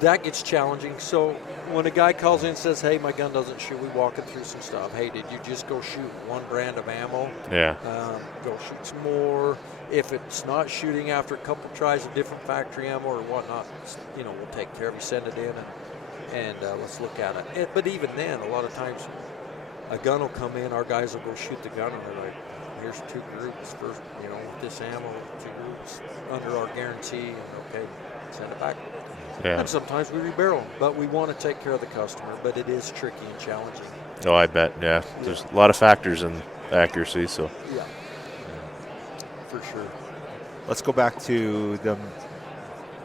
that gets challenging. So when a guy calls in and says, hey, my gun doesn't shoot, we walk him through some stuff. Hey, did you just go shoot one brand of ammo? Yeah. Go shoot some more. If it's not shooting after a couple tries of different factory ammo or whatnot, you know, we'll take care of you, send it in, and let's look at it. But even then, a lot of times a gun will come in, our guys will go shoot the gun, and they're like, here's 2 groups first, you know, with this ammo, 2 groups under our guarantee, and okay, send it back. Yeah. And sometimes we rebarrel them, but we want to take care of the customer, but it is tricky and challenging. Oh, I bet, yeah. There's a lot of factors in accuracy, so. Yeah, for sure. Let's go back to them.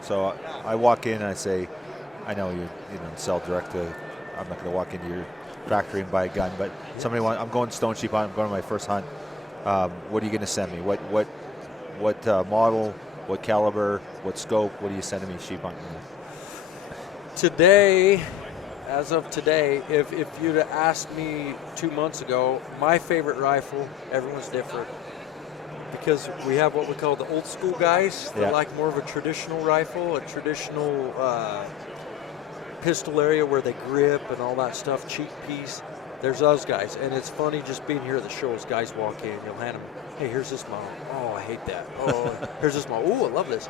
So I walk in and I say, I know you sell direct to, I'm not going to walk into your factory and buy a gun, but I'm going stone sheep hunt, I'm going to my first hunt. What are you going to send me? What model, what caliber, what scope, what are you sending me sheep hunting? Today, as of today, if you'd have asked me 2 months ago, my favorite rifle, everyone's different, because we have what we call the old school guys. They like more of a traditional rifle, a traditional pistol area where they grip and all that stuff, cheek piece. There's those guys, and it's funny just being here at the shows. Guys walk in, you'll hand them, hey, here's this model. Oh, I hate that. Oh, here's this model. Oh, I love this.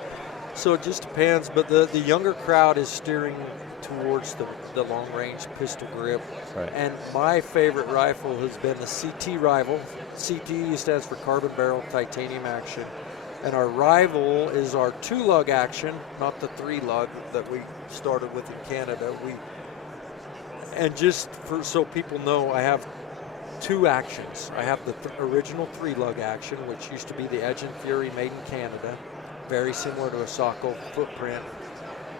So it just depends, but the younger crowd is steering towards the long-range pistol grip. Right. And my favorite rifle has been the CT Rival. CT stands for carbon barrel titanium action. And our rival is our 2-lug action, not the 3-lug that we started with in Canada. And just so people know, I have 2 actions. I have the original 3-lug action, which used to be the Edge and Fury made in Canada, very similar to a Socko footprint.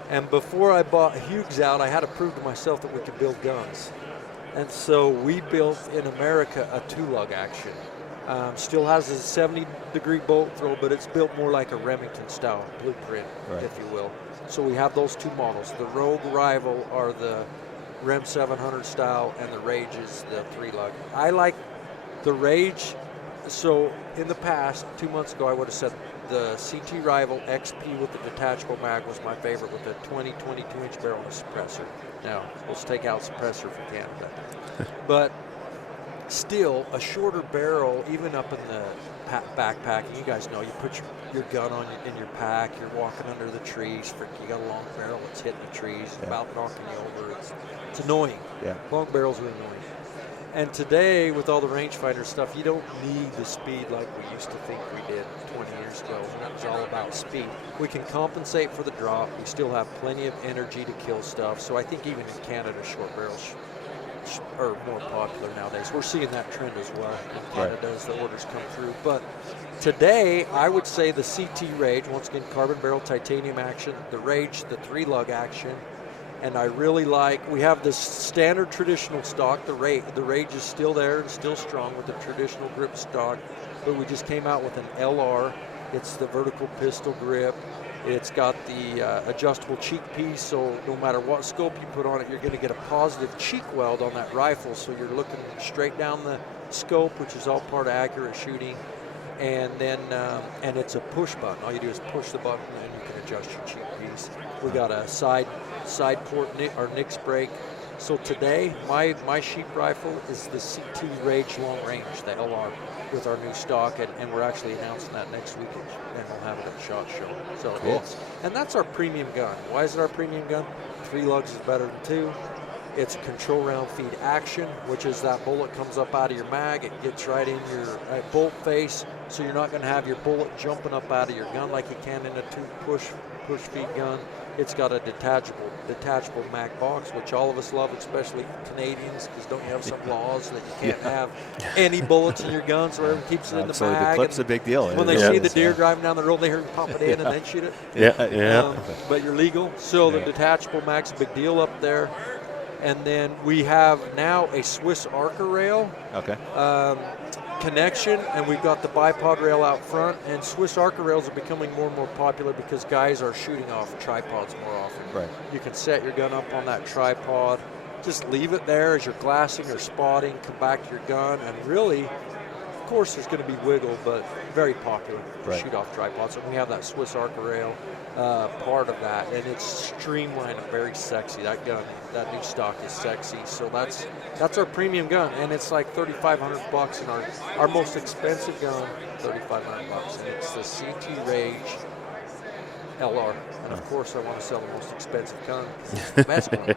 And before I bought Hughes out, I had to prove to myself that we could build guns. And so we built in America a 2-lug action. Still has a 70-degree bolt throw, but it's built more like a Remington style blueprint, if you will. So we have those 2 models. The Rogue Rival are the Rem 700 style, and the Rage is the 3-lug. I like the Rage. So in the past, 2 months ago, I would have said the CT Rival XP with the detachable mag was my favorite, with a 22-inch barrel and a suppressor. Now, let's take out suppressor for Canada. But still, a shorter barrel, even up in the backpack, and you guys know, you put your gun in your pack, you're walking under the trees, you got a long barrel that's hitting the trees, about knocking you over. It's annoying. Yeah. Long barrels are annoying. And today, with all the rangefinder stuff, you don't need the speed like we used to think we did 20 years ago. And that was all about speed. We can compensate for the drop. We still have plenty of energy to kill stuff. So I think even in Canada, short barrels are more popular nowadays. We're seeing that trend as well in Canada as the orders come through. But today, I would say the CT Rage, once again, carbon barrel titanium action, the Rage, the 3-lug action, And I really like, we have this standard traditional stock. The Rage is still there and still strong with the traditional grip stock, but we just came out with an LR. It's the vertical pistol grip. It's got the adjustable cheek piece, so no matter what scope you put on it, you're going to get a positive cheek weld on that rifle, so you're looking straight down the scope, which is all part of accurate shooting. And then, and it's a push button. All you do is push the button and you can adjust your cheek piece. We got a side port or Nix brake. So today, my sheep rifle is the CT Rage Long Range, the LR, with our new stock, and we're actually announcing that next week, and we'll have it at SHOT Show. So cool. And that's our premium gun. Why is it our premium gun? 3 lugs is better than 2. It's a control round feed action, which is that bullet comes up out of your mag, it gets right in your bolt face, so you're not going to have your bullet jumping up out of your gun like you can in a 2 push feed gun. It's got a detachable mag box, which all of us love, especially Canadians, because don't you have some laws that you can't have any bullets in your gun, so everyone keeps it in the mag. The clip's a big deal. When they see the deer driving down the road, they hear them pop it in and then shoot it. But you're legal. So the detachable mag's a big deal up there. And then we have now a Swiss Arca rail connection, and we've got the bipod rail out front. And Swiss Arca rails are becoming more and more popular because guys are shooting off tripods more often. Right. You can set your gun up on that tripod, just leave it there as you're glassing or spotting, come back to your gun, and really, of course, there's going to be wiggle, but very popular to shoot off tripods. And we have that Swiss Arca rail part of that, and it's streamlined and very sexy. That gun, that new stock is sexy. So that's our premium gun, and it's like $3,500, and our most expensive gun, $3,500, and it's the CT Rage LR. And of course, I want to sell the most expensive gun. It's the best one.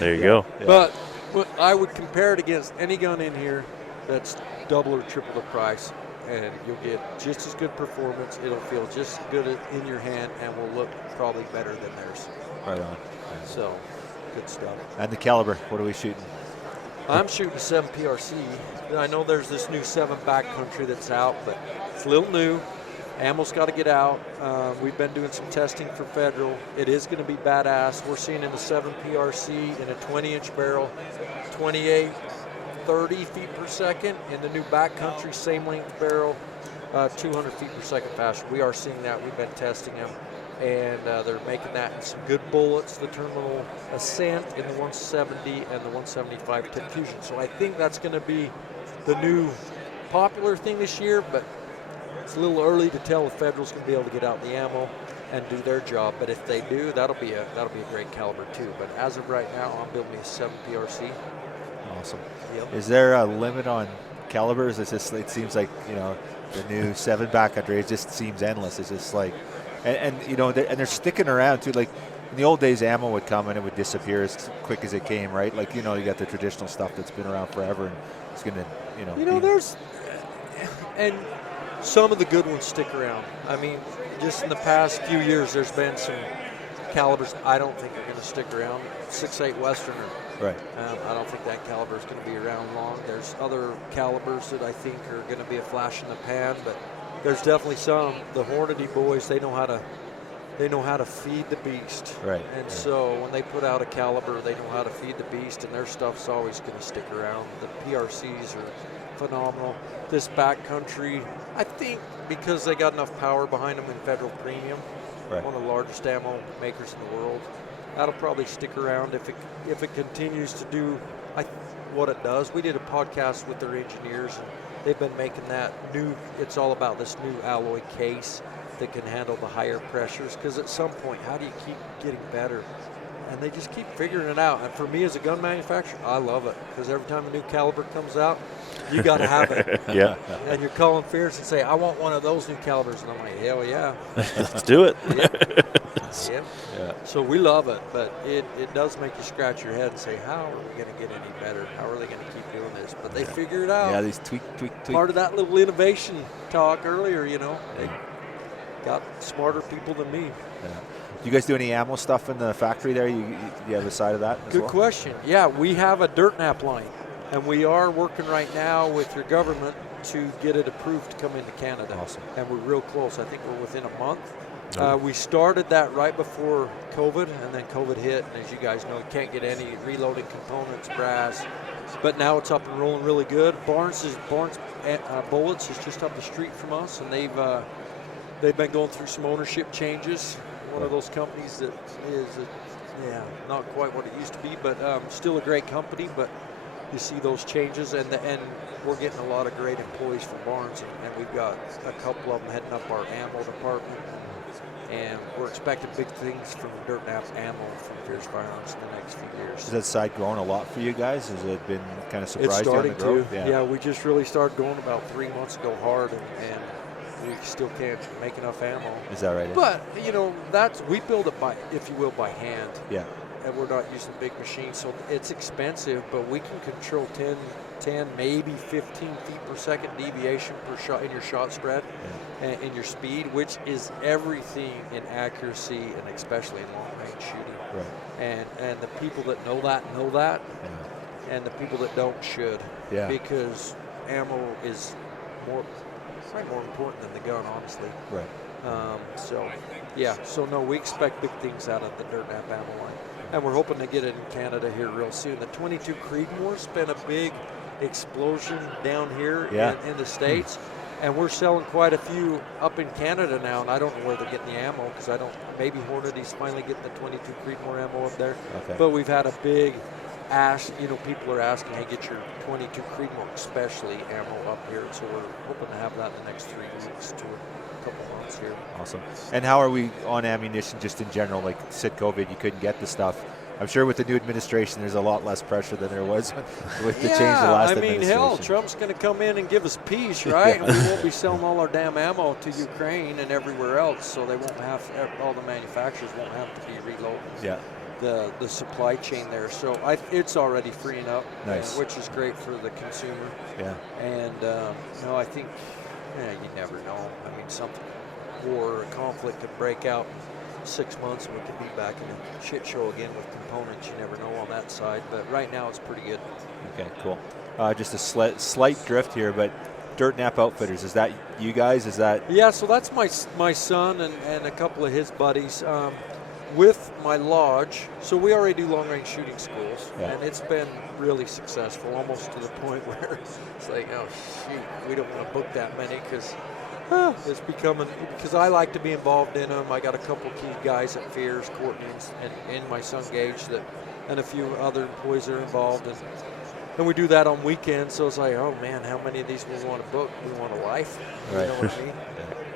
There you go. Yeah. But I would compare it against any gun in here that's double or triple the price, and you'll get just as good performance. It'll feel just good in your hand and will look probably better than theirs. Right on. So, good stuff. And the caliber, what are we shooting? I'm shooting 7 PRC. I know there's this new 7 backcountry that's out, but it's a little new. Ammo's got to get out. We've been doing some testing for federal. It is going to be badass. We're seeing in the 7 PRC in a 20-inch barrel, 28, 30 feet per second. In the new backcountry, same length barrel, 200 feet per second faster. We are seeing that. We've been testing them, and they're making that in some good bullets, the Terminal Ascent in the 170 and the 175 Tip Fusion. So I think that's going to be the new popular thing this year, but it's a little early to tell if Federal's going to be able to get out the ammo and do their job. But if they do, that'll be a great caliber too. But as of right now, I'm building me a 7 PRC. Awesome. Yep. Is there a limit on calibers? It's just, it seems like, you know, the new 7 backcountry, it just seems endless. It's just like, and you know, they're sticking around too. Like in the old days, ammo would come and it would disappear as quick as it came, right? Like, you know, you got the traditional stuff that's been around forever, and it's gonna, you know. There's, and some of the good ones stick around. I mean, just in the past few years, there's been some calibers I don't think are going to stick around. 6.8 Westerner. Right. I don't think that caliber is going to be around long. There's other calibers that I think are going to be a flash in the pan, but there's definitely some. The Hornady boys, they know how to feed the beast. Right. And so when they put out a caliber, they know how to feed the beast, and their stuff's always going to stick around. The PRCs are phenomenal. This backcountry, I think because they got enough power behind them in Federal Premium, one of the largest ammo makers in the world, that'll probably stick around if it continues to do what it does. We did a podcast with their engineers, and they've been making that new, it's all about this new alloy case that can handle the higher pressures, because at some point, how do you keep getting better? And they just keep figuring it out. And for me as a gun manufacturer, I love it, because every time a new caliber comes out, you got to have it. Yeah. And you're calling Fierce and say, I want one of those new calibers. And I'm like, hell yeah. Let's do it. Yeah. So we love it, but it does make you scratch your head and say, how are we going to get any better? How are they going to keep doing this? But they figure it out. Yeah, these tweak. Part of that little innovation talk earlier, you know, they got smarter people than me. Yeah. Do you guys do any ammo stuff in the factory there? You have a side of that as Good well? question. Yeah, we have a Dirtnap line, and we are working right now with your government to get it approved to come into Canada. Awesome. And we're real close. I think we're within a month We started that right before COVID, and then COVID hit, and as you guys know, you can't get any reloading components, brass. But now it's up and rolling really good. Barnes Bullets is just up the street from us, and they've been going through some ownership changes. One of those companies that is, not quite what it used to be, but still a great company. But you see those changes, and we're getting a lot of great employees from Barnes, and we've got a couple of them heading up our ammo department. And we're expecting big things from Dirtnap ammo from Fierce Firearms in the next few years. Has that side grown a lot for you guys? Has it been kind of surprised it's starting you on the growth? to. Yeah, we just really started going about 3 months ago hard, and we still can't make enough ammo. Is that right? But we build it by, if you will, by hand. Yeah. And we're not using big machines, so it's expensive, but we can control 10, maybe 15 feet per second deviation per shot in your shot spread and in your speed, which is everything in accuracy and especially in long range shooting. Right. And the people that know that, and the people that don't should. Yeah. Because ammo is probably more important than the gun, honestly. Right. So no, we expect big things out of the Dirtnap ammo line. And we're hoping to get it in Canada here real soon. The 22 Creedmoor's been a big explosion down here in the States. And we're selling quite a few up in Canada now, and I don't know where they're getting the ammo because maybe Hornady's finally getting the 22 Creedmoor ammo up there. Okay. But we've had a big ask, people are asking, hey, get your 22 Creedmoor especially ammo up here. So we're hoping to have that in the next 3 weeks to a couple months here. Awesome. And how are we on ammunition just in general? Like said COVID, you couldn't get the stuff. I'm sure with the new administration, there's a lot less pressure than there was with the change the last administration. Hell, Trump's going to come in and give us peace, right? And we won't be selling all our damn ammo to Ukraine and everywhere else, so they won't have, all the manufacturers won't have to be reloading the supply chain there. So it's already freeing up, which is great for the consumer. Yeah. And, I think, you never know. I mean, something, war or conflict could break out 6 months and we could be back in a shit show again with components. You never know on that side, but right now it's pretty good. Okay, cool. Just a slight drift here, but Dirtnap Outfitters, is that you guys? Is that? Yeah, so that's my son and a couple of his buddies with my lodge. So we already do long-range shooting schools, and it's been really successful, almost to the point where it's like, oh, shoot, we don't want to book that many because it's becoming, because I like to be involved in them. I got a couple key guys at Fears, Courtney, and my son Gage, and a few other employees are involved, and we do that on weekends. So it's like, oh man, how many of these we want to book? We want a life, you know what I mean?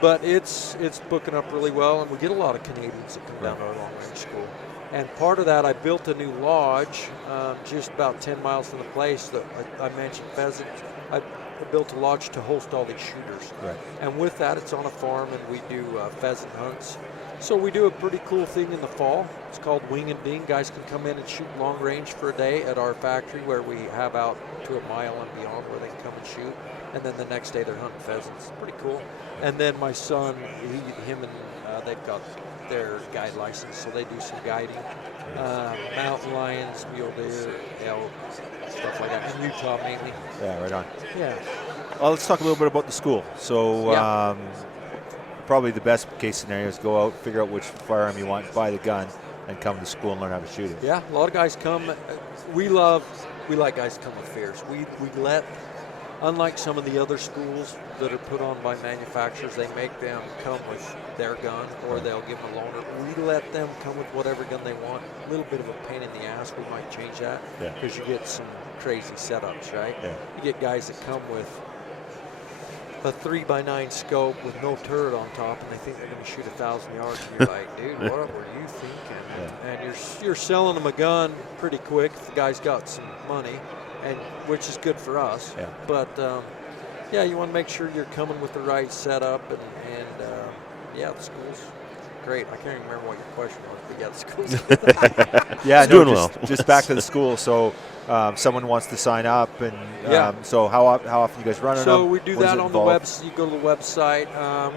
But it's booking up really well, and we get a lot of Canadians that come down to our long range school. And part of that, I built a new lodge just about 10 miles from the place that I mentioned, Pheasant. I built a lodge to host all these shooters. Right. And with that, it's on a farm, and we do pheasant hunts. So we do a pretty cool thing in the fall. It's called Wing and Ding. Guys can come in and shoot long range for a day at our factory where we have out to a mile and beyond where they can come and shoot. And then the next day they're hunting pheasants. Pretty cool. And then my son, they've got their guide license, so they do some guiding. Mountain lions, mule deer, elk, stuff like that. In Utah mainly. Yeah, right on. Yeah. Well, let's talk a little bit about the school. So probably the best case scenario is go out, figure out which firearm you want, buy the gun, and come to school and learn how to shoot it. Yeah, a lot of guys come. We like guys to come with fears. We let, unlike some of the other schools that are put on by manufacturers, they make them come with their gun or they'll give them a loaner. We let them come with whatever gun they want. A little bit of a pain in the ass. We might change that because you get some crazy setups, right? Yeah. You get guys that come with a 3x9 scope with no turret on top, and they think they're going to shoot 1,000 yards. And you're like, dude, what were you thinking? Yeah. And you're selling them a gun pretty quick if the guy's got some money, and which is good for us. Yeah. But you want to make sure you're coming with the right setup, and the school's great. I can't even remember what your question was, but yeah, the school's doing well. Just back to the school. So someone wants to sign up, and so how often you guys run them? So we do that on the website. You go to the website.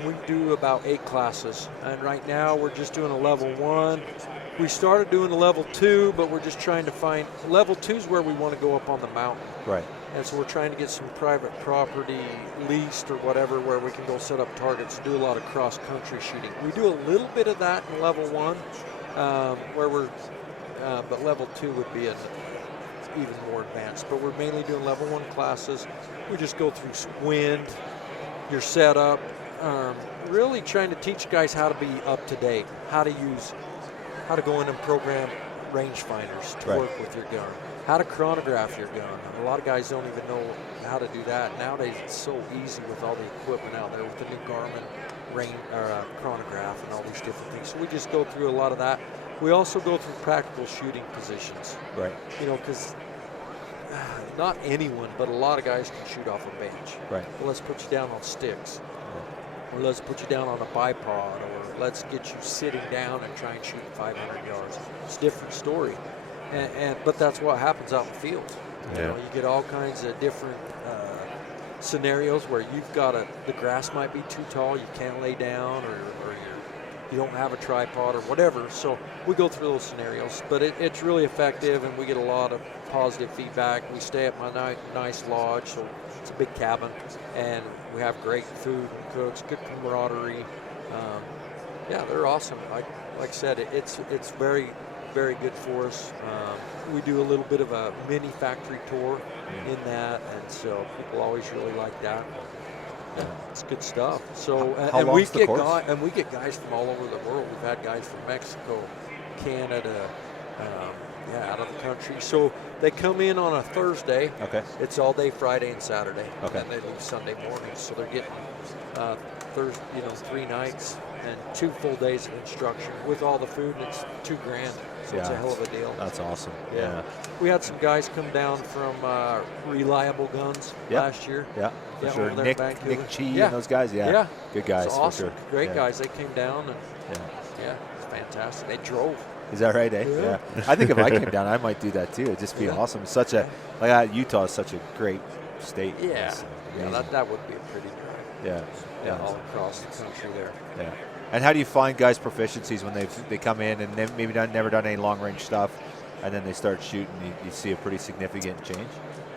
We do about 8 classes, and right now we're just doing a level 1. We started doing a level 2, but we're just trying to find level 2 is where we want to go up on the mountain. Right. And so we're trying to get some private property leased or whatever where we can go set up targets and do a lot of cross-country shooting. We do a little bit of that in level 1, but level 2 would be even more advanced. But we're mainly doing level 1 classes. We just go through wind, your setup, really trying to teach guys how to be up to date, how to go in and program rangefinders to work with your gun, how to chronograph your gun. And a lot of guys don't even know how to do that. Nowadays it's so easy with all the equipment out there with the new Garmin chronograph and all these different things. So we just go through a lot of that. We also go through practical shooting positions. Right. You know, because not anyone, but a lot of guys can shoot off a bench. Right. Well, let's put you down on sticks. Or let's put you down on a bipod, or let's get you sitting down and try and shoot 500 yards. It's a different story. But that's what happens out in the field. You know, you get all kinds of different scenarios where you've got the grass might be too tall, you can't lay down, or you don't have a tripod or whatever. So we go through those scenarios, but it's really effective, and we get a lot of positive feedback. We stay at my nice lodge, so it's a big cabin, and we have great food and cooks, good camaraderie. Yeah, they're awesome. Like I said, it's very, very good for us. We do a little bit of a mini factory tour in that, and so people always really like that. Yeah, it's good stuff. So and we get guys from all over the world. We've had guys from Mexico, Canada, out of the country. So they come in on a Thursday. Okay. It's all day Friday and Saturday. Okay. And they leave Sunday morning. So they're getting Thursday, 3 nights and 2 full days of instruction with all the food, and it's $2,000. So it's a hell of a deal. That's awesome. Yeah. We had some guys come down from Reliable Guns last year. Yeah. For sure. Nick Chi and those guys. Yeah. Good guys. It's awesome. For sure. Great guys. They came down and it's fantastic. They drove. Is that right? Yeah. I think if I came down, I might do that too. It'd just be awesome. Such a Utah is such a great state. Yeah. That would be a pretty drive. Yeah. All across the country there. Yeah. And how do you find guys' proficiencies when they come in and they've maybe never done any long range stuff, and then they start shooting? You see a pretty significant change.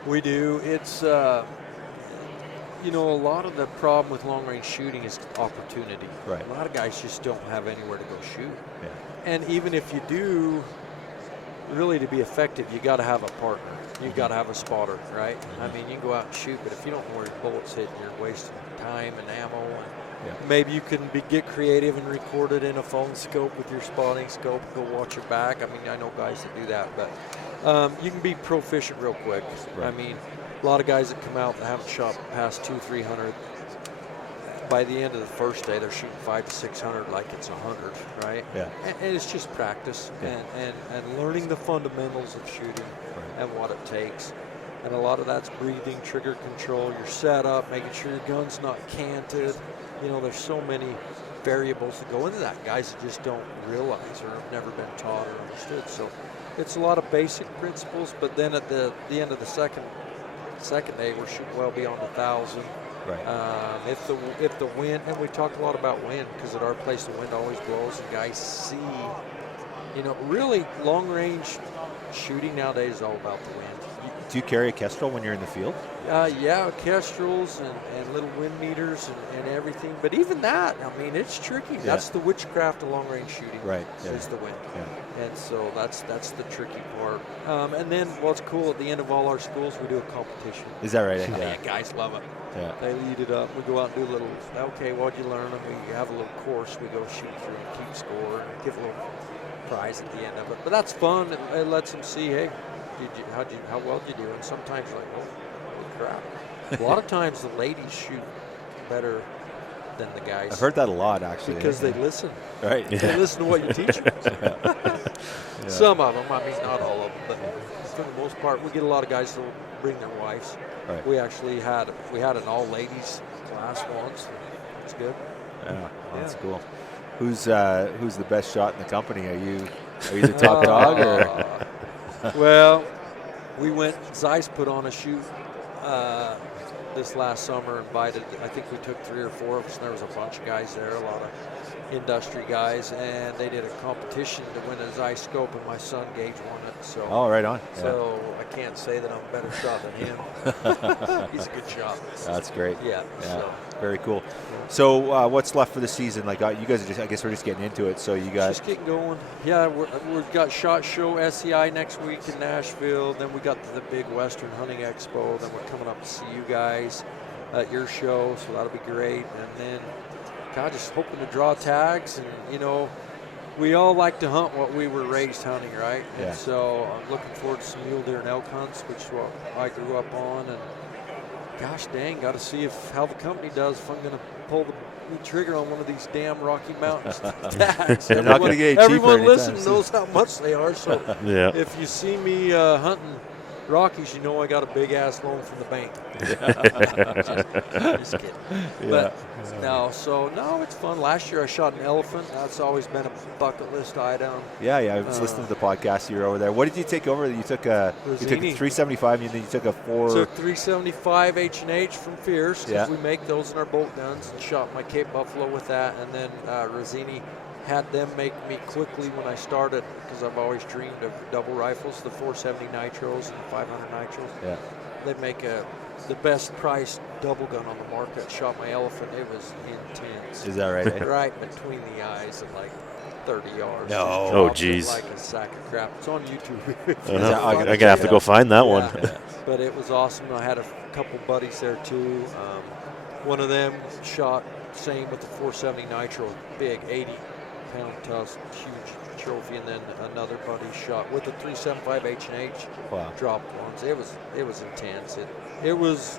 We do. It's a lot of the problem with long range shooting is opportunity. Right. A lot of guys just don't have anywhere to go shoot. Yeah. And even if you do, really to be effective, you got to have a partner. You've got to have a spotter, right? I mean, you can go out and shoot, but if you don't know where your bullets hit, you're wasting time and ammo. And maybe you can get creative and record it in a phone scope with your spotting scope. Go watch your back. I mean, I know guys that do that, but you can be proficient real quick. Right. I mean, a lot of guys that come out that haven't shot past 200-300. By the end of the first day, they're shooting 500 to 600 like it's 100, right? Yeah. And it's just practice and learning the fundamentals of shooting and what it takes. And a lot of that's breathing, trigger control, your setup, making sure your gun's not canted. There's so many variables that go into that. Guys that just don't realize or have never been taught or understood. So it's a lot of basic principles, but then at the end of the second day, we're shooting well beyond 1,000. Right. If the wind, and we talked a lot about wind, because at our place the wind always blows, and guys see, really long range shooting nowadays is all about the wind. Do you carry a Kestrel when you're in the field? Kestrels and little wind meters and everything. But even that, I mean, it's tricky. Yeah. That's the witchcraft of long range shooting. Right. Is the wind. Yeah. And so that's the tricky part. And then what's cool, at the end of all our schools, we do a competition. Is that right? Yeah. Guys love it. Yeah. They lead it up. We go out and do a little, what'd you learn? And we have a little course. We go shoot through and keep score and give a little prize at the end of it. But that's fun. It lets them see, hey, how well did you do? And sometimes you're like, holy crap. A lot of times the ladies shoot better than the guys. I've heard that a lot, actually. Because they listen. Right. They listen to what you teach them. Some of them, I mean, not all of them, but for the most part, we get a lot of guys that will bring their wives. Right. We actually had an all-ladies class once. It's good. Yeah, that's cool. Who's the best shot in the company? Are you the top dog or? Well, Zeiss put on a shoot this last summer, invited, I think we took 3 or 4 of us, and there was a bunch of guys there, a lot of industry guys, and they did a competition to win his ice scope, and my son Gage won it. So, Oh, right on. Yeah. so I can't say that I'm a better shot than him. He's a good shot. That's great. Yeah. So. Very cool. So what's left for the season? Like you guys are just, I guess we're just getting into it. So you got just getting going. Yeah, we've got SHOT Show SEI next week in Nashville. Then we got the big Western Hunting Expo. Then we're coming up to see you guys at your show, so that'll be great. And then, God, just hoping to draw tags. And we all like to hunt what we were raised hunting, right? Yeah. And so I'm looking forward to some mule deer and elk hunts, which is what I grew up on. And gosh dang, got to see how the company does if I'm going to pull the trigger on one of these damn Rocky Mountains tags. They're not going to get cheaper. Everyone listening knows how much they are. So Yeah. if you see me hunting Rockies, you know I got a big ass loan from the bank. Just kidding. Yeah. But no, it's fun. Last year I shot an elephant. That's always been a bucket list item. Yeah. I was listening to the podcast. You were over there. What did you take over? You took a 375, and then you took a 4. Took 375 H&H from Fierce, because Yeah. we make those in our bolt guns, and shot my Cape Buffalo with that. And then Rosini had them make me quickly when I started, because I've always dreamed of double rifles, the 470 nitros and the 500 nitros. Yeah. They make the best priced double gun on the market. Shot my elephant. It was intense. Is that right? Right between the eyes at like 30 yards. No. Just Oh, dropped it geez. like a sack of crap. It's on YouTube. I'm going to have to go find that one. Yeah. But it was awesome. I had a couple buddies there too. One of them shot same with the 470 nitro, big 80-pound tusk, huge trophy, and then another buddy shot with the 375 H&H. Wow. Dropped ones. It was intense. It was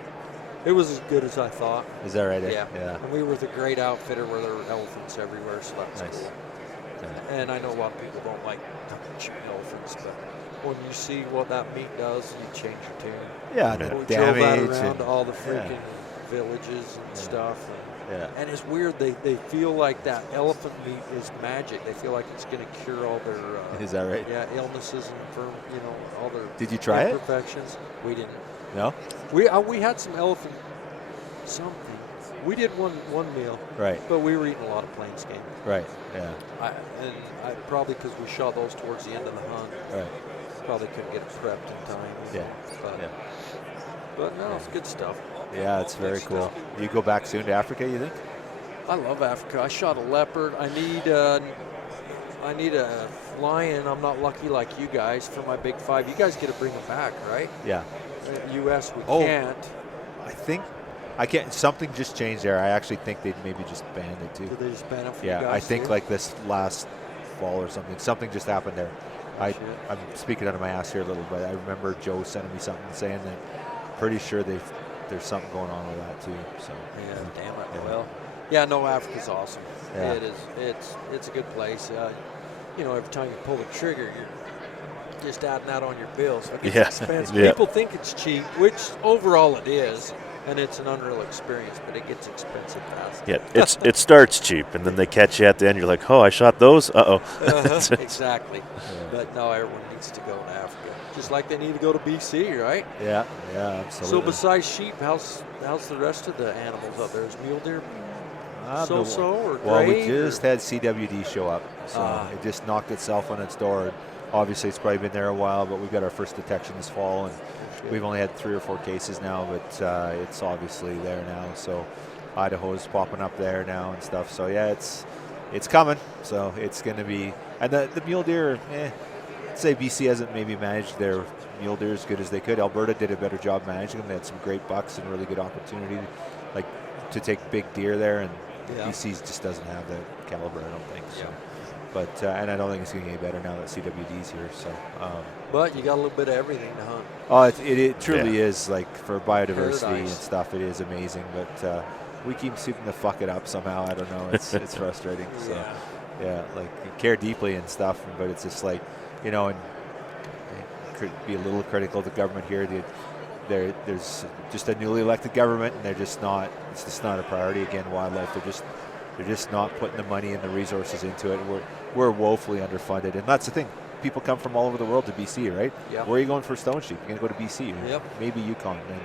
as good as I thought. Is that right? Yeah. Yeah. And we were with a great outfitter where there were elephants everywhere, so that's Nice. cool. Yeah. And I know a lot of people don't like shooting elephants, but when you see what that meat does, you change your tune. Yeah. And The we drove that damage. around to all the yeah. freaking villages and stuff. Yeah. And it's weird. They feel like that elephant meat is magic. They feel like it's going to cure all their Is that right? illnesses and all their Did you try it? imperfections. We didn't. No. We had some elephant something. We did one meal, Right. but we were eating a lot of plains game. Right. Yeah. Probably because we shot those towards the end of the hunt. Right. Probably couldn't get it prepped in time. Yeah. But, Yeah. but no, it's good stuff. Yeah, it's very cool. You go back soon to Africa, you think? I love Africa. I shot a leopard. I need a lion. I'm not lucky like you guys for my big 5. You guys get to bring them back, right? Yeah. U.S. we Oh. can't. I think I can't. Something just changed there. I actually think they'd maybe just banned it too. Did they just ban it for you Yeah, guys I think too? like this last fall or something. Something just happened there. I'm speaking out of my ass here a little bit. I remember Joe sending me something saying that pretty sure there's something going on with that too. So Yeah, damn it. Yeah. Well, yeah, no, Africa's awesome. Yeah. It is. It's a good place. Every time you pull the trigger, you're just adding that on your bills. It's Yeah. expensive. Yeah. People think it's cheap, which overall it is, and it's an unreal experience, but it gets expensive fast. Yeah, it starts cheap, and then they catch you at the end. You're like, oh, I shot those? Uh-oh. Exactly. But no, everyone needs to go to Africa, just like they need to go to BC, right? yeah, absolutely. So besides sheep, how's the rest of the animals up there? Is mule deer No, so or well, we great, just had CWD show up, so it just knocked itself on its door. And obviously, it's probably been there a while, but we got our first detection this fall, and we've only had 3 or 4 cases now, but it's obviously there now. So Idaho's popping up there now and stuff. So yeah, it's coming. So it's going to be, and the mule deer. I'd say BC hasn't maybe managed their mule deer as good as they could. Alberta did a better job managing them. They had some great bucks and really good opportunity, like to take big deer there, and BC just doesn't have the caliber, I don't think. So. Yeah. But and I don't think it's going to get any better now that CWD's here. So. But you got a little bit of everything to hunt. Oh, it truly is, like, for biodiversity and Paradise. stuff. It is amazing, but we keep seeming to fuck it up somehow. I don't know. It's frustrating. So yeah, like you care deeply and stuff, but it's just like, and could be a little critical of the government here. There's just a newly elected government, and they're just not. It's just not a priority. Again, wildlife. They're just not putting the money and the resources into it. We're woefully underfunded, and that's the thing. People come from all over the world to BC, right? Yep. Where are you going for stone sheep? You're going to go to BC. Yep. Maybe Yukon. And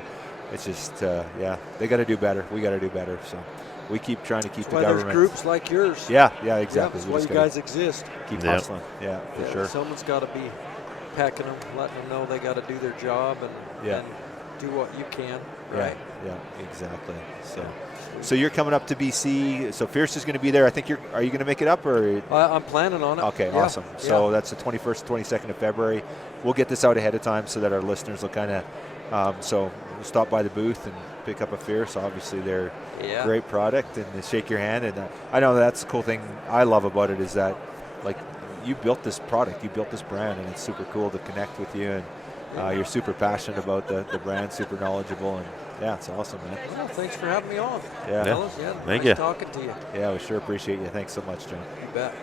it's just, they got to do better. We got to do better. So we keep trying to keep That's the why government. there's groups like yours. Yeah, exactly. That's We why just you gotta guys exist. keep Yeah. hustling. Yeah, for sure. Someone's got to be pecking them, letting them know they got to do their job and do what you can. Right. Yeah, exactly. So you're coming up to BC. So Fierce is going to be there. I think are you going to make it up or? I'm planning on it. Okay, Yeah. awesome. So that's the 21st, 22nd of February. We'll get this out ahead of time so that our listeners will kind of, so we'll stop by the booth and pick up a Fierce. Obviously, they're great product, and they shake your hand. And I know that's the cool thing I love about it is that, like, you built this product, you built this brand, and it's super cool to connect with you. And you're super passionate about the brand, super knowledgeable, and it's awesome, man. Well, thanks for having me on. Yeah. Fellas. Thank nice you. talking to you. Yeah, we sure appreciate you. Thanks so much, John. You bet.